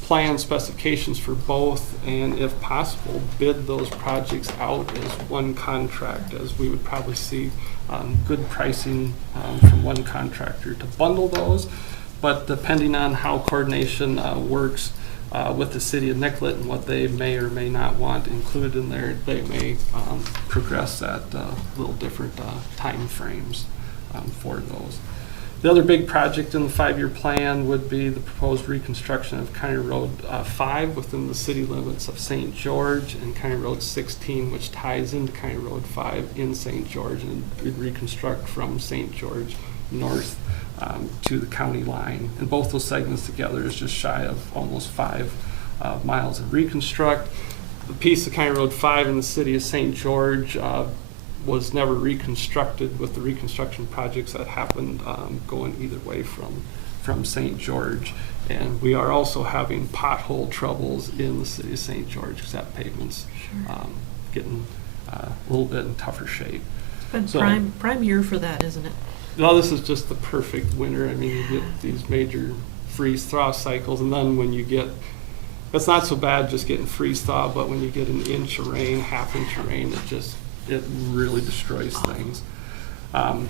plan specifications for both, and if possible, bid those projects out as one contract, as we would probably see good pricing from one contractor to bundle those. But depending on how coordination works with the city of Nicollet and what they may or may not want included in there, they may progress at little different time frames for those. The other big project in the 5-year plan would be the proposed reconstruction of County Road 5 within the city limits of St. George, and County Road 16, which ties into County Road 5 in St. George, and we'd reconstruct from St. George north to the county line. And both those segments together is just shy of almost 5 miles of reconstruct. The piece of County Road 5 in the city of St. George was never reconstructed with the reconstruction projects that happened going either way from St. George. And we are also having pothole troubles in the city of St. George because that pavement's getting a little bit in tougher shape. It's been prime year for that, isn't it? No, this is just the perfect winter. I mean, you get these major freeze-thaw cycles, and then when you get, it's not so bad just getting freeze-thaw, but when you get an inch of rain, half-inch of rain, it really destroys things.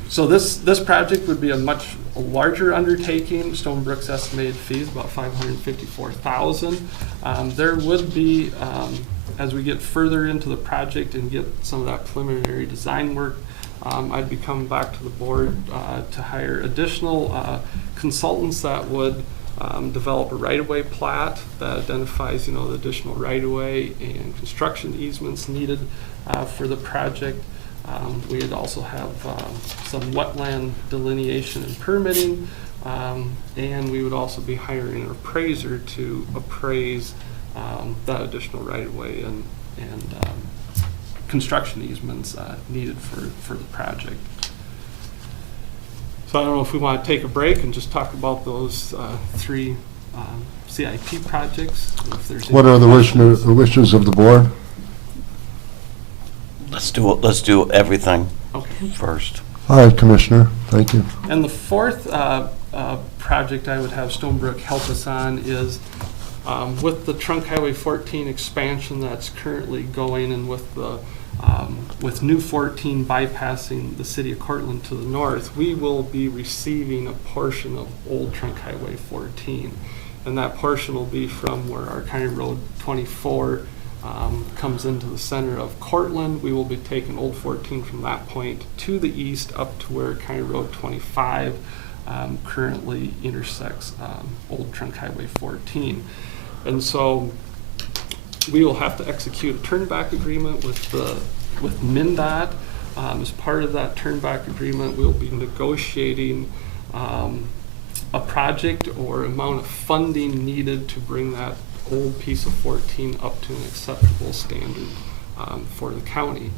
So this project would be a much larger undertaking. Stonebrook's estimated fees about $554,000. There would be, as we get further into the project and get some of that preliminary design work, I'd be coming back to the board to hire additional consultants that would develop a right-of-way plat that identifies, the additional right-of-way and construction easements needed for the project. We'd also have some wetland delineation and permitting, and we would also be hiring an appraiser to appraise that additional right-of-way and construction easements needed for the project. So I don't know if we want to take a break and just talk about those three CIP projects. If there's What any are the questions. wishes of the board? Let's do everything Okay. first. All right, Commissioner, thank you. And the fourth project I would have Stonebrook help us on is with the Trunk Highway 14 expansion that's currently going, and with the with new 14 bypassing the city of Cortland to the north, we will be receiving a portion of old Trunk Highway 14. And that portion will be from where our County Road 24 comes into the center of Cortland. We will be taking Old 14 from that point to the east up to where County Road 25 currently intersects Old Trunk Highway 14. And so we will have to execute a turnback agreement with MnDOT. As part of that turnback agreement, we'll be negotiating a project or amount of funding needed to bring that old piece of 14 up to an acceptable standard for the county.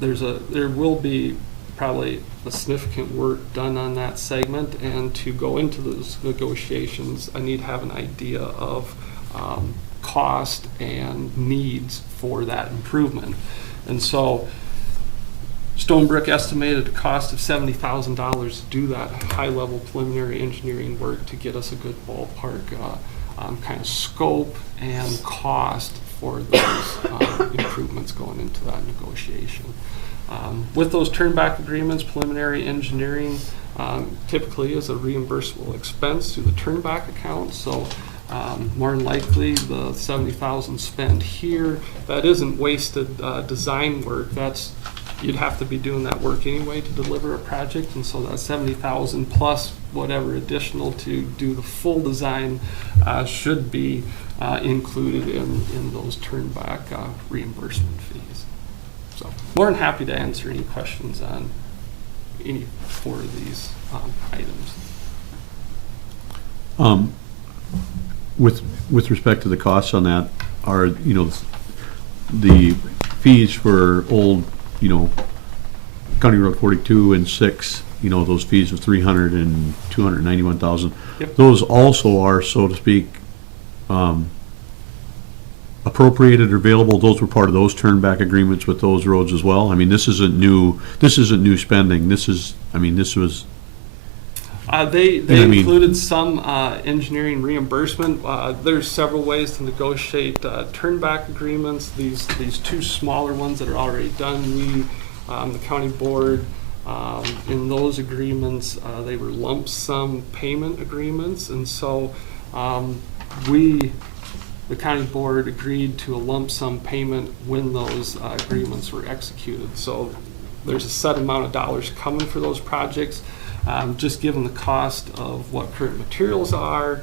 There will be probably a significant work done on that segment, and to go into those negotiations, I need to have an idea of cost and needs for that improvement. And so Stonebrook estimated a cost of $70,000 to do that high-level preliminary engineering work to get us a good ballpark kind of scope and cost for those improvements going into that negotiation. With those turnback agreements, preliminary engineering typically is a reimbursable expense through the turnback account. So more than likely, the $70,000 spent here, that isn't wasted design work. You'd have to be doing that work anyway to deliver a project, and so that $70,000 plus whatever additional to do the full design should be included in those turnback reimbursement fees. So more than happy to answer any questions on any four of these items. With respect to the costs on that, are, the fees for old, County Road 42 and 6, those fees of $300,000 and $291,000. Yep. Those also are, so to speak, appropriated or available. Those were part of those turnback agreements with those roads as well. I mean, this isn't new spending. This was. They included some engineering reimbursement. There's several ways to negotiate turnback agreements. These two smaller ones that are already done, the county board, in those agreements, they were lump sum payment agreements, and so the county board agreed to a lump sum payment when those agreements were executed. So there's a set amount of dollars coming for those projects. Just given the cost of what current materials are,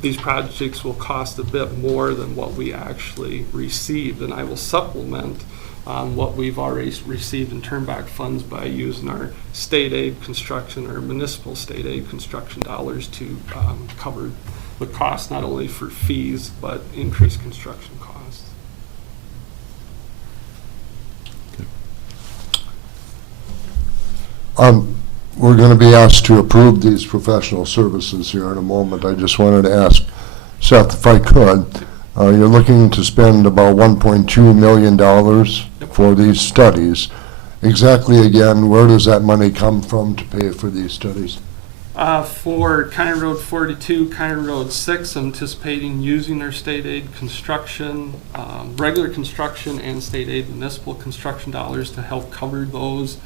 these projects will cost a bit more than what we actually received, and I will supplement what we've already received in turnback funds by using our state aid construction or municipal state aid construction dollars to cover the cost not only for fees but increased construction costs. We're going to be asked to approve these professional services here in a moment. I just wanted to ask Seth, if I could, you're looking to spend about $1.2 million for these studies. Exactly, again, where does that money come from to pay for these studies? For County Road 42, County Road 6, I'm anticipating using their state aid construction, regular construction and state aid municipal construction dollars to help cover those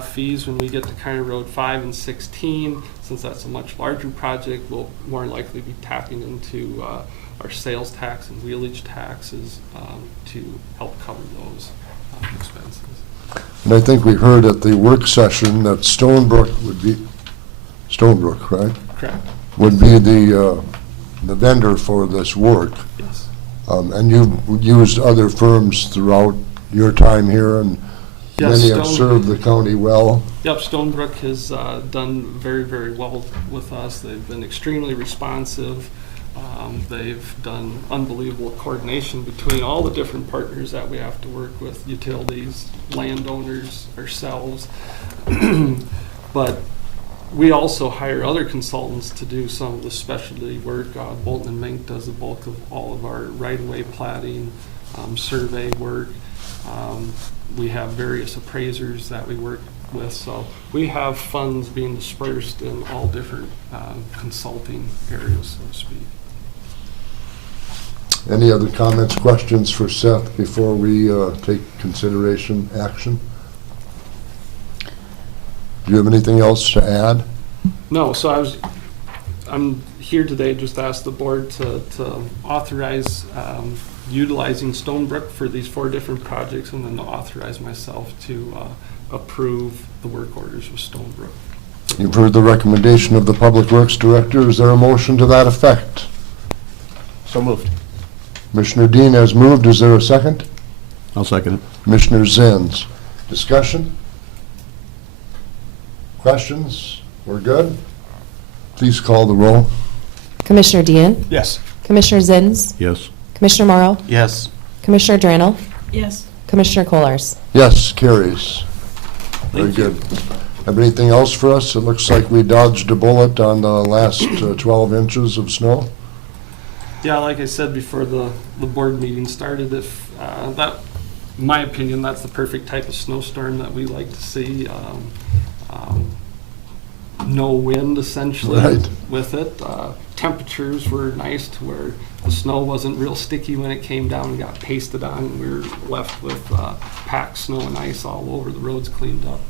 fees when we get to County Road 5 and 16. Since that's a much larger project, we'll more likely be tapping into our sales tax and wheelage taxes to help cover those expenses. And I think we heard at the work session that Stonebrook, right? Correct. Would be the vendor for this work. Yes. And you've used other firms throughout your time here, and Yes, many have served the county well. Yep, Stonebrook has done very, very well with us. They've been extremely responsive. They've done unbelievable coordination between all the different partners that we have to work with, utilities, landowners, ourselves. But we also hire other consultants to do some of the specialty work. Bolton and Mink does the bulk of all of our right-of-way platting, survey work. We have various appraisers that we work with, so we have funds being dispersed in all different consulting areas, so to speak. Any other comments, questions for Seth before we take consideration action? Do you have anything else to add? No, so I'm here today just to ask the board to authorize utilizing Stonebrook for these 4 different projects, and then to authorize myself to approve the work orders with Stonebrook. You've heard the recommendation of the Public Works Director. Is there a motion to that effect? So moved. Commissioner Dean has moved. Is there a second? I'll second it. Commissioner Zins. Discussion? Questions? We're good? Please call the roll. Commissioner Dean? Yes. Commissioner Zins? Yes. Commissioner Morrow? Yes. Commissioner Drannell? Yes. Commissioner Colars? Yes, carries. Very Thank you. good. Have anything else for us? It looks like we dodged a bullet on the last 12 inches of snow. Yeah, like I said before the board meeting started, if that, in my opinion, that's the perfect type of snowstorm that we like to see. No wind essentially Right. with it. Temperatures were nice to where the snow wasn't real sticky when it came down and got pasted on, and we were left with packed snow and ice all over. The roads cleaned up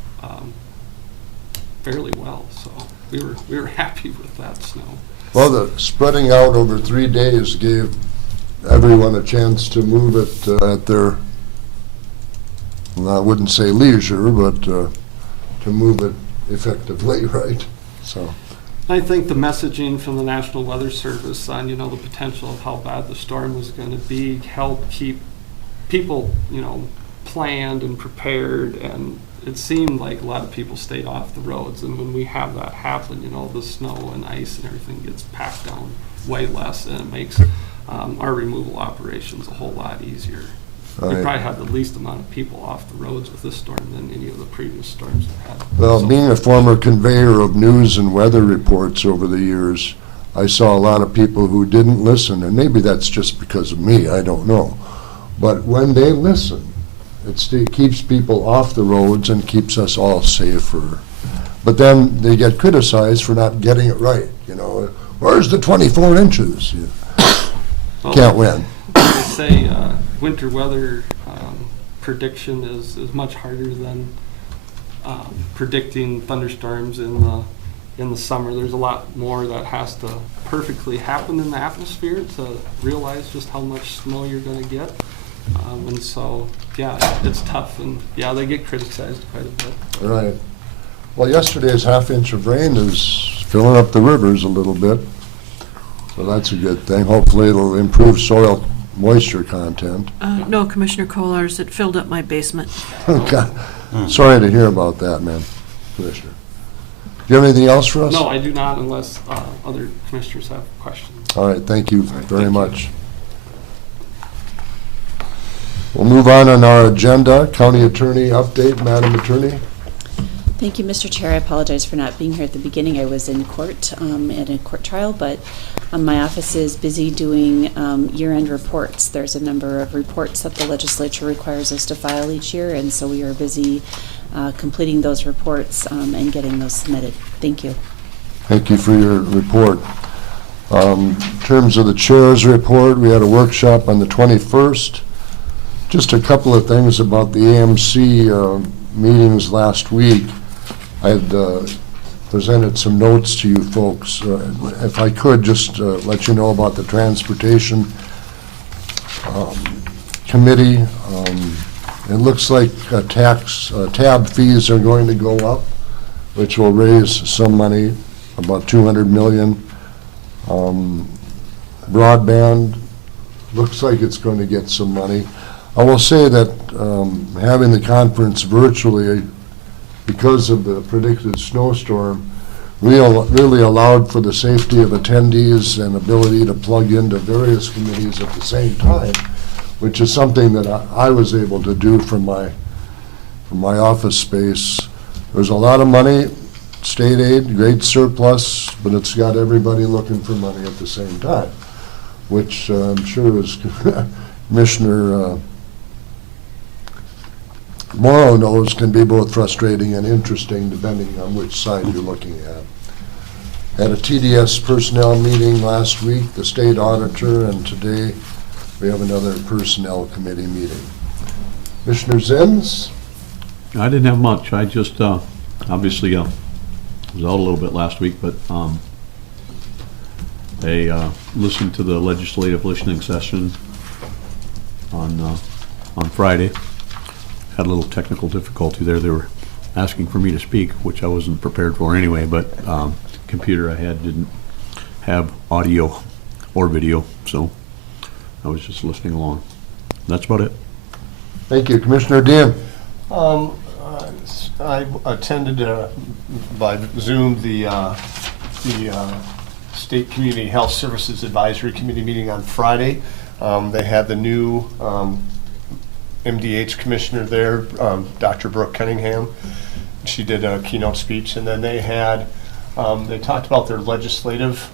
fairly well, so we were happy with that snow. Well, the spreading out over 3 days gave everyone a chance to move it at their, well, I wouldn't say leisure, but to move it effectively, right? So. I think the messaging from the National Weather Service on, the potential of how bad the storm was going to be helped keep people, planned and prepared, and it seemed like a lot of people stayed off the roads. And when we have that happen, the snow and ice and everything gets packed down way less, and it makes our removal operations a whole lot easier. We probably had the least amount of people off the roads with this storm than any of the previous storms we've had. Well, So- being a former conveyor of news and weather reports over the years, I saw a lot of people who didn't listen, and maybe that's just because of me, I don't know. But when they listen, it keeps people off the roads and keeps us all safer. But then they get criticized for not getting it right, Where's the 24 inches? Well, Can't win. They say winter weather prediction is much harder than predicting thunderstorms in the summer. There's a lot more that has to perfectly happen in the atmosphere to realize just how much snow you're going to get. And so, yeah, it's tough, and yeah, they get criticized quite a bit. Right. Well, yesterday's half-inch of rain is filling up the rivers a little bit, so that's a good thing. Hopefully it'll improve soil moisture content. No, Commissioner Colars, it filled up my basement. God, sorry to hear about that, man, Commissioner. Do you have anything else for us? No, I do not, unless other commissioners have questions. All right, thank you very much. We'll move on our agenda. County Attorney update, Madam Attorney. Thank you, Mr. Chair. I apologize for not being here at the beginning. I was in court, at a court trial, but my office is busy doing year-end reports. There's a number of reports that the legislature requires us to file each year, and so we are busy completing those reports and getting those submitted. Thank you. Thank you for your report. In terms of the chair's report, we had a workshop on the 21st. Just a couple of things about the AMC meetings last week. I had presented some notes to you folks. If I could, just let you know about the Transportation Committee. It looks like tab fees are going to go up, which will raise some money, about $200 million. Broadband looks like it's going to get some money. I will say that having the conference virtually, because of the predicted snowstorm, really allowed for the safety of attendees and ability to plug into various committees at the same time, which is something that I was able to do from my office space. There's a lot of money, state aid, great surplus, but it's got everybody looking for money at the same time, which I'm sure is Commissioner Morrow knows can be both frustrating and interesting depending on which side you're looking at. Had a TDS personnel meeting last week, the state auditor, and today we have another personnel committee meeting. Commissioner Zins? I didn't have much. I just, obviously, was out a little bit last week, but I listened to the legislative listening session on Friday. Had a little technical difficulty there. They were asking for me to speak, which I wasn't prepared for anyway, but computer I had didn't have audio or video, so I was just listening along. That's about it. Thank you. Commissioner Dean? I attended by Zoom the State Community Health Services Advisory Committee meeting on Friday. They had the new MDH commissioner there, Dr. Brooke Cunningham. She did a keynote speech, and then they had, they talked about their legislative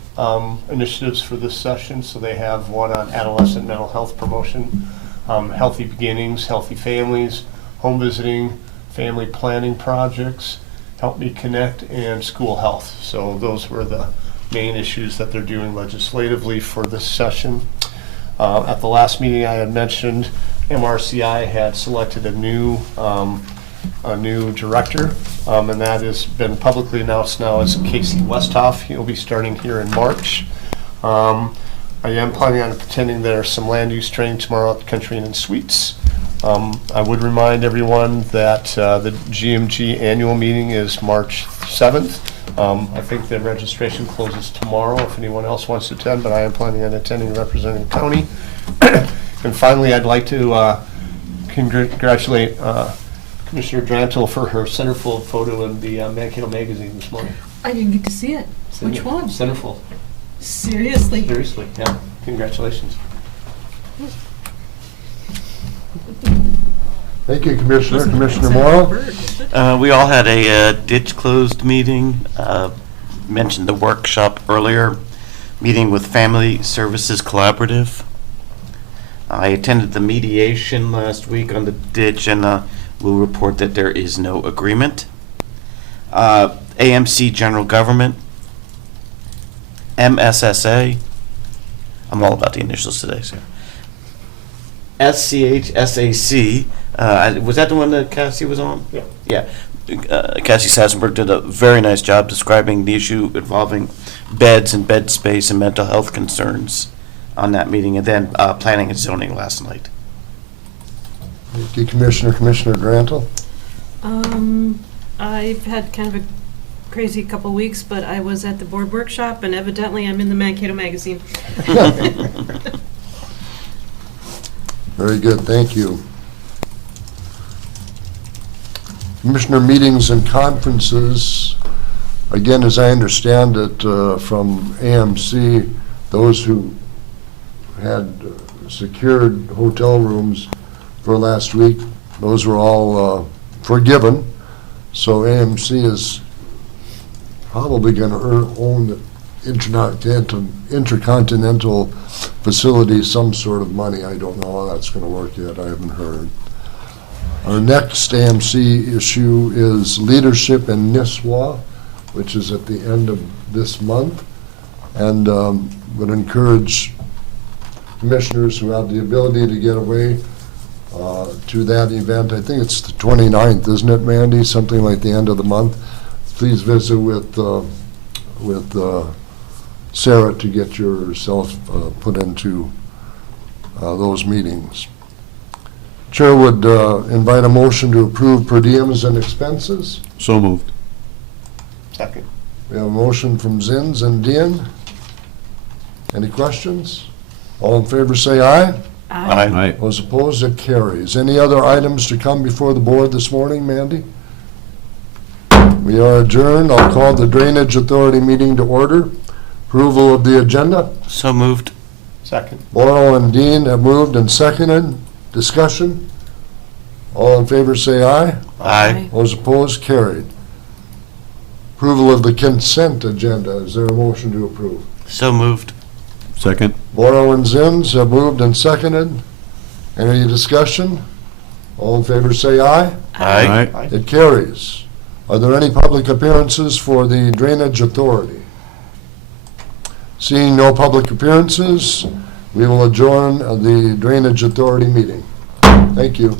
initiatives for this session. So they have one on adolescent mental health promotion, healthy beginnings, healthy families, home visiting, family planning projects, Help Me Connect, and school health. So those were the main issues that they're doing legislatively for this session. At the last meeting I had mentioned, MRCI had selected a new director, and that has been publicly announced now as Casey Westhoff. He'll be starting here in March. I am planning on attending some land use training tomorrow at the Country Inn and Suites. I would remind everyone that the GMG annual meeting is March 7th. I think the registration closes tomorrow if anyone else wants to attend, but I am planning on attending and representing the county. And finally, I'd like to congratulate Commissioner Drantle for her centerfold photo in the Mankato magazine this morning. I didn't get to see it. Which one? Centerfold. Seriously? Seriously, yeah. Congratulations. Thank you, Commissioner. Commissioner Morrow? We all had a ditch closed meeting. Mentioned the workshop earlier, meeting with Family Services Collaborative. I attended the mediation last week on the ditch and will report that there is no agreement. AMC General Government, MSSA, I'm all about the initials today, sir. SCH, SAC, was that the one that Cassie was on? Yeah. Yeah. Cassie Sassenberg did a very nice job describing the issue involving beds and bed space and mental health concerns on that meeting, and then planning and zoning last night. Thank you, Commissioner. Commissioner Grantle? I've had kind of a crazy couple weeks, but I was at the board workshop, and evidently I'm in the Mankato magazine. Very good, thank you. Commissioner meetings and conferences, again, as I understand it from AMC, those who had secured hotel rooms for last week, those were all forgiven. So AMC is probably going to own the intercontinental facility some sort of money. I don't know how that's going to work yet. I haven't heard. Our next AMC issue is leadership in NISWA, which is at the end of this month, and would encourage commissioners who have the ability to get away to that event. I think it's the 29th, isn't it, Mandy? Something like the end of the month. Please visit with Sarah to get yourself put into those meetings. Chair would invite a motion to approve per diems and expenses. So moved. Second. We have a motion from Zins and Dean. Any questions? All in favor say aye. Aye. Those opposed, it carries. Any other items to come before the board this morning, Mandy? We are adjourned. I'll call the Drainage Authority meeting to order. Approval of the agenda. So moved. Second. Morrow and Dean have moved and seconded. Discussion? All in favor say aye. Aye. Those opposed, carried. Approval of the consent agenda. Is there a motion to approve? So moved. Second. Morrow and Zins have moved and seconded. Any discussion? All in favor say aye. Aye. It carries. Are there any public appearances for the Drainage Authority? Seeing no public appearances, we will adjourn the Drainage Authority meeting. Thank you.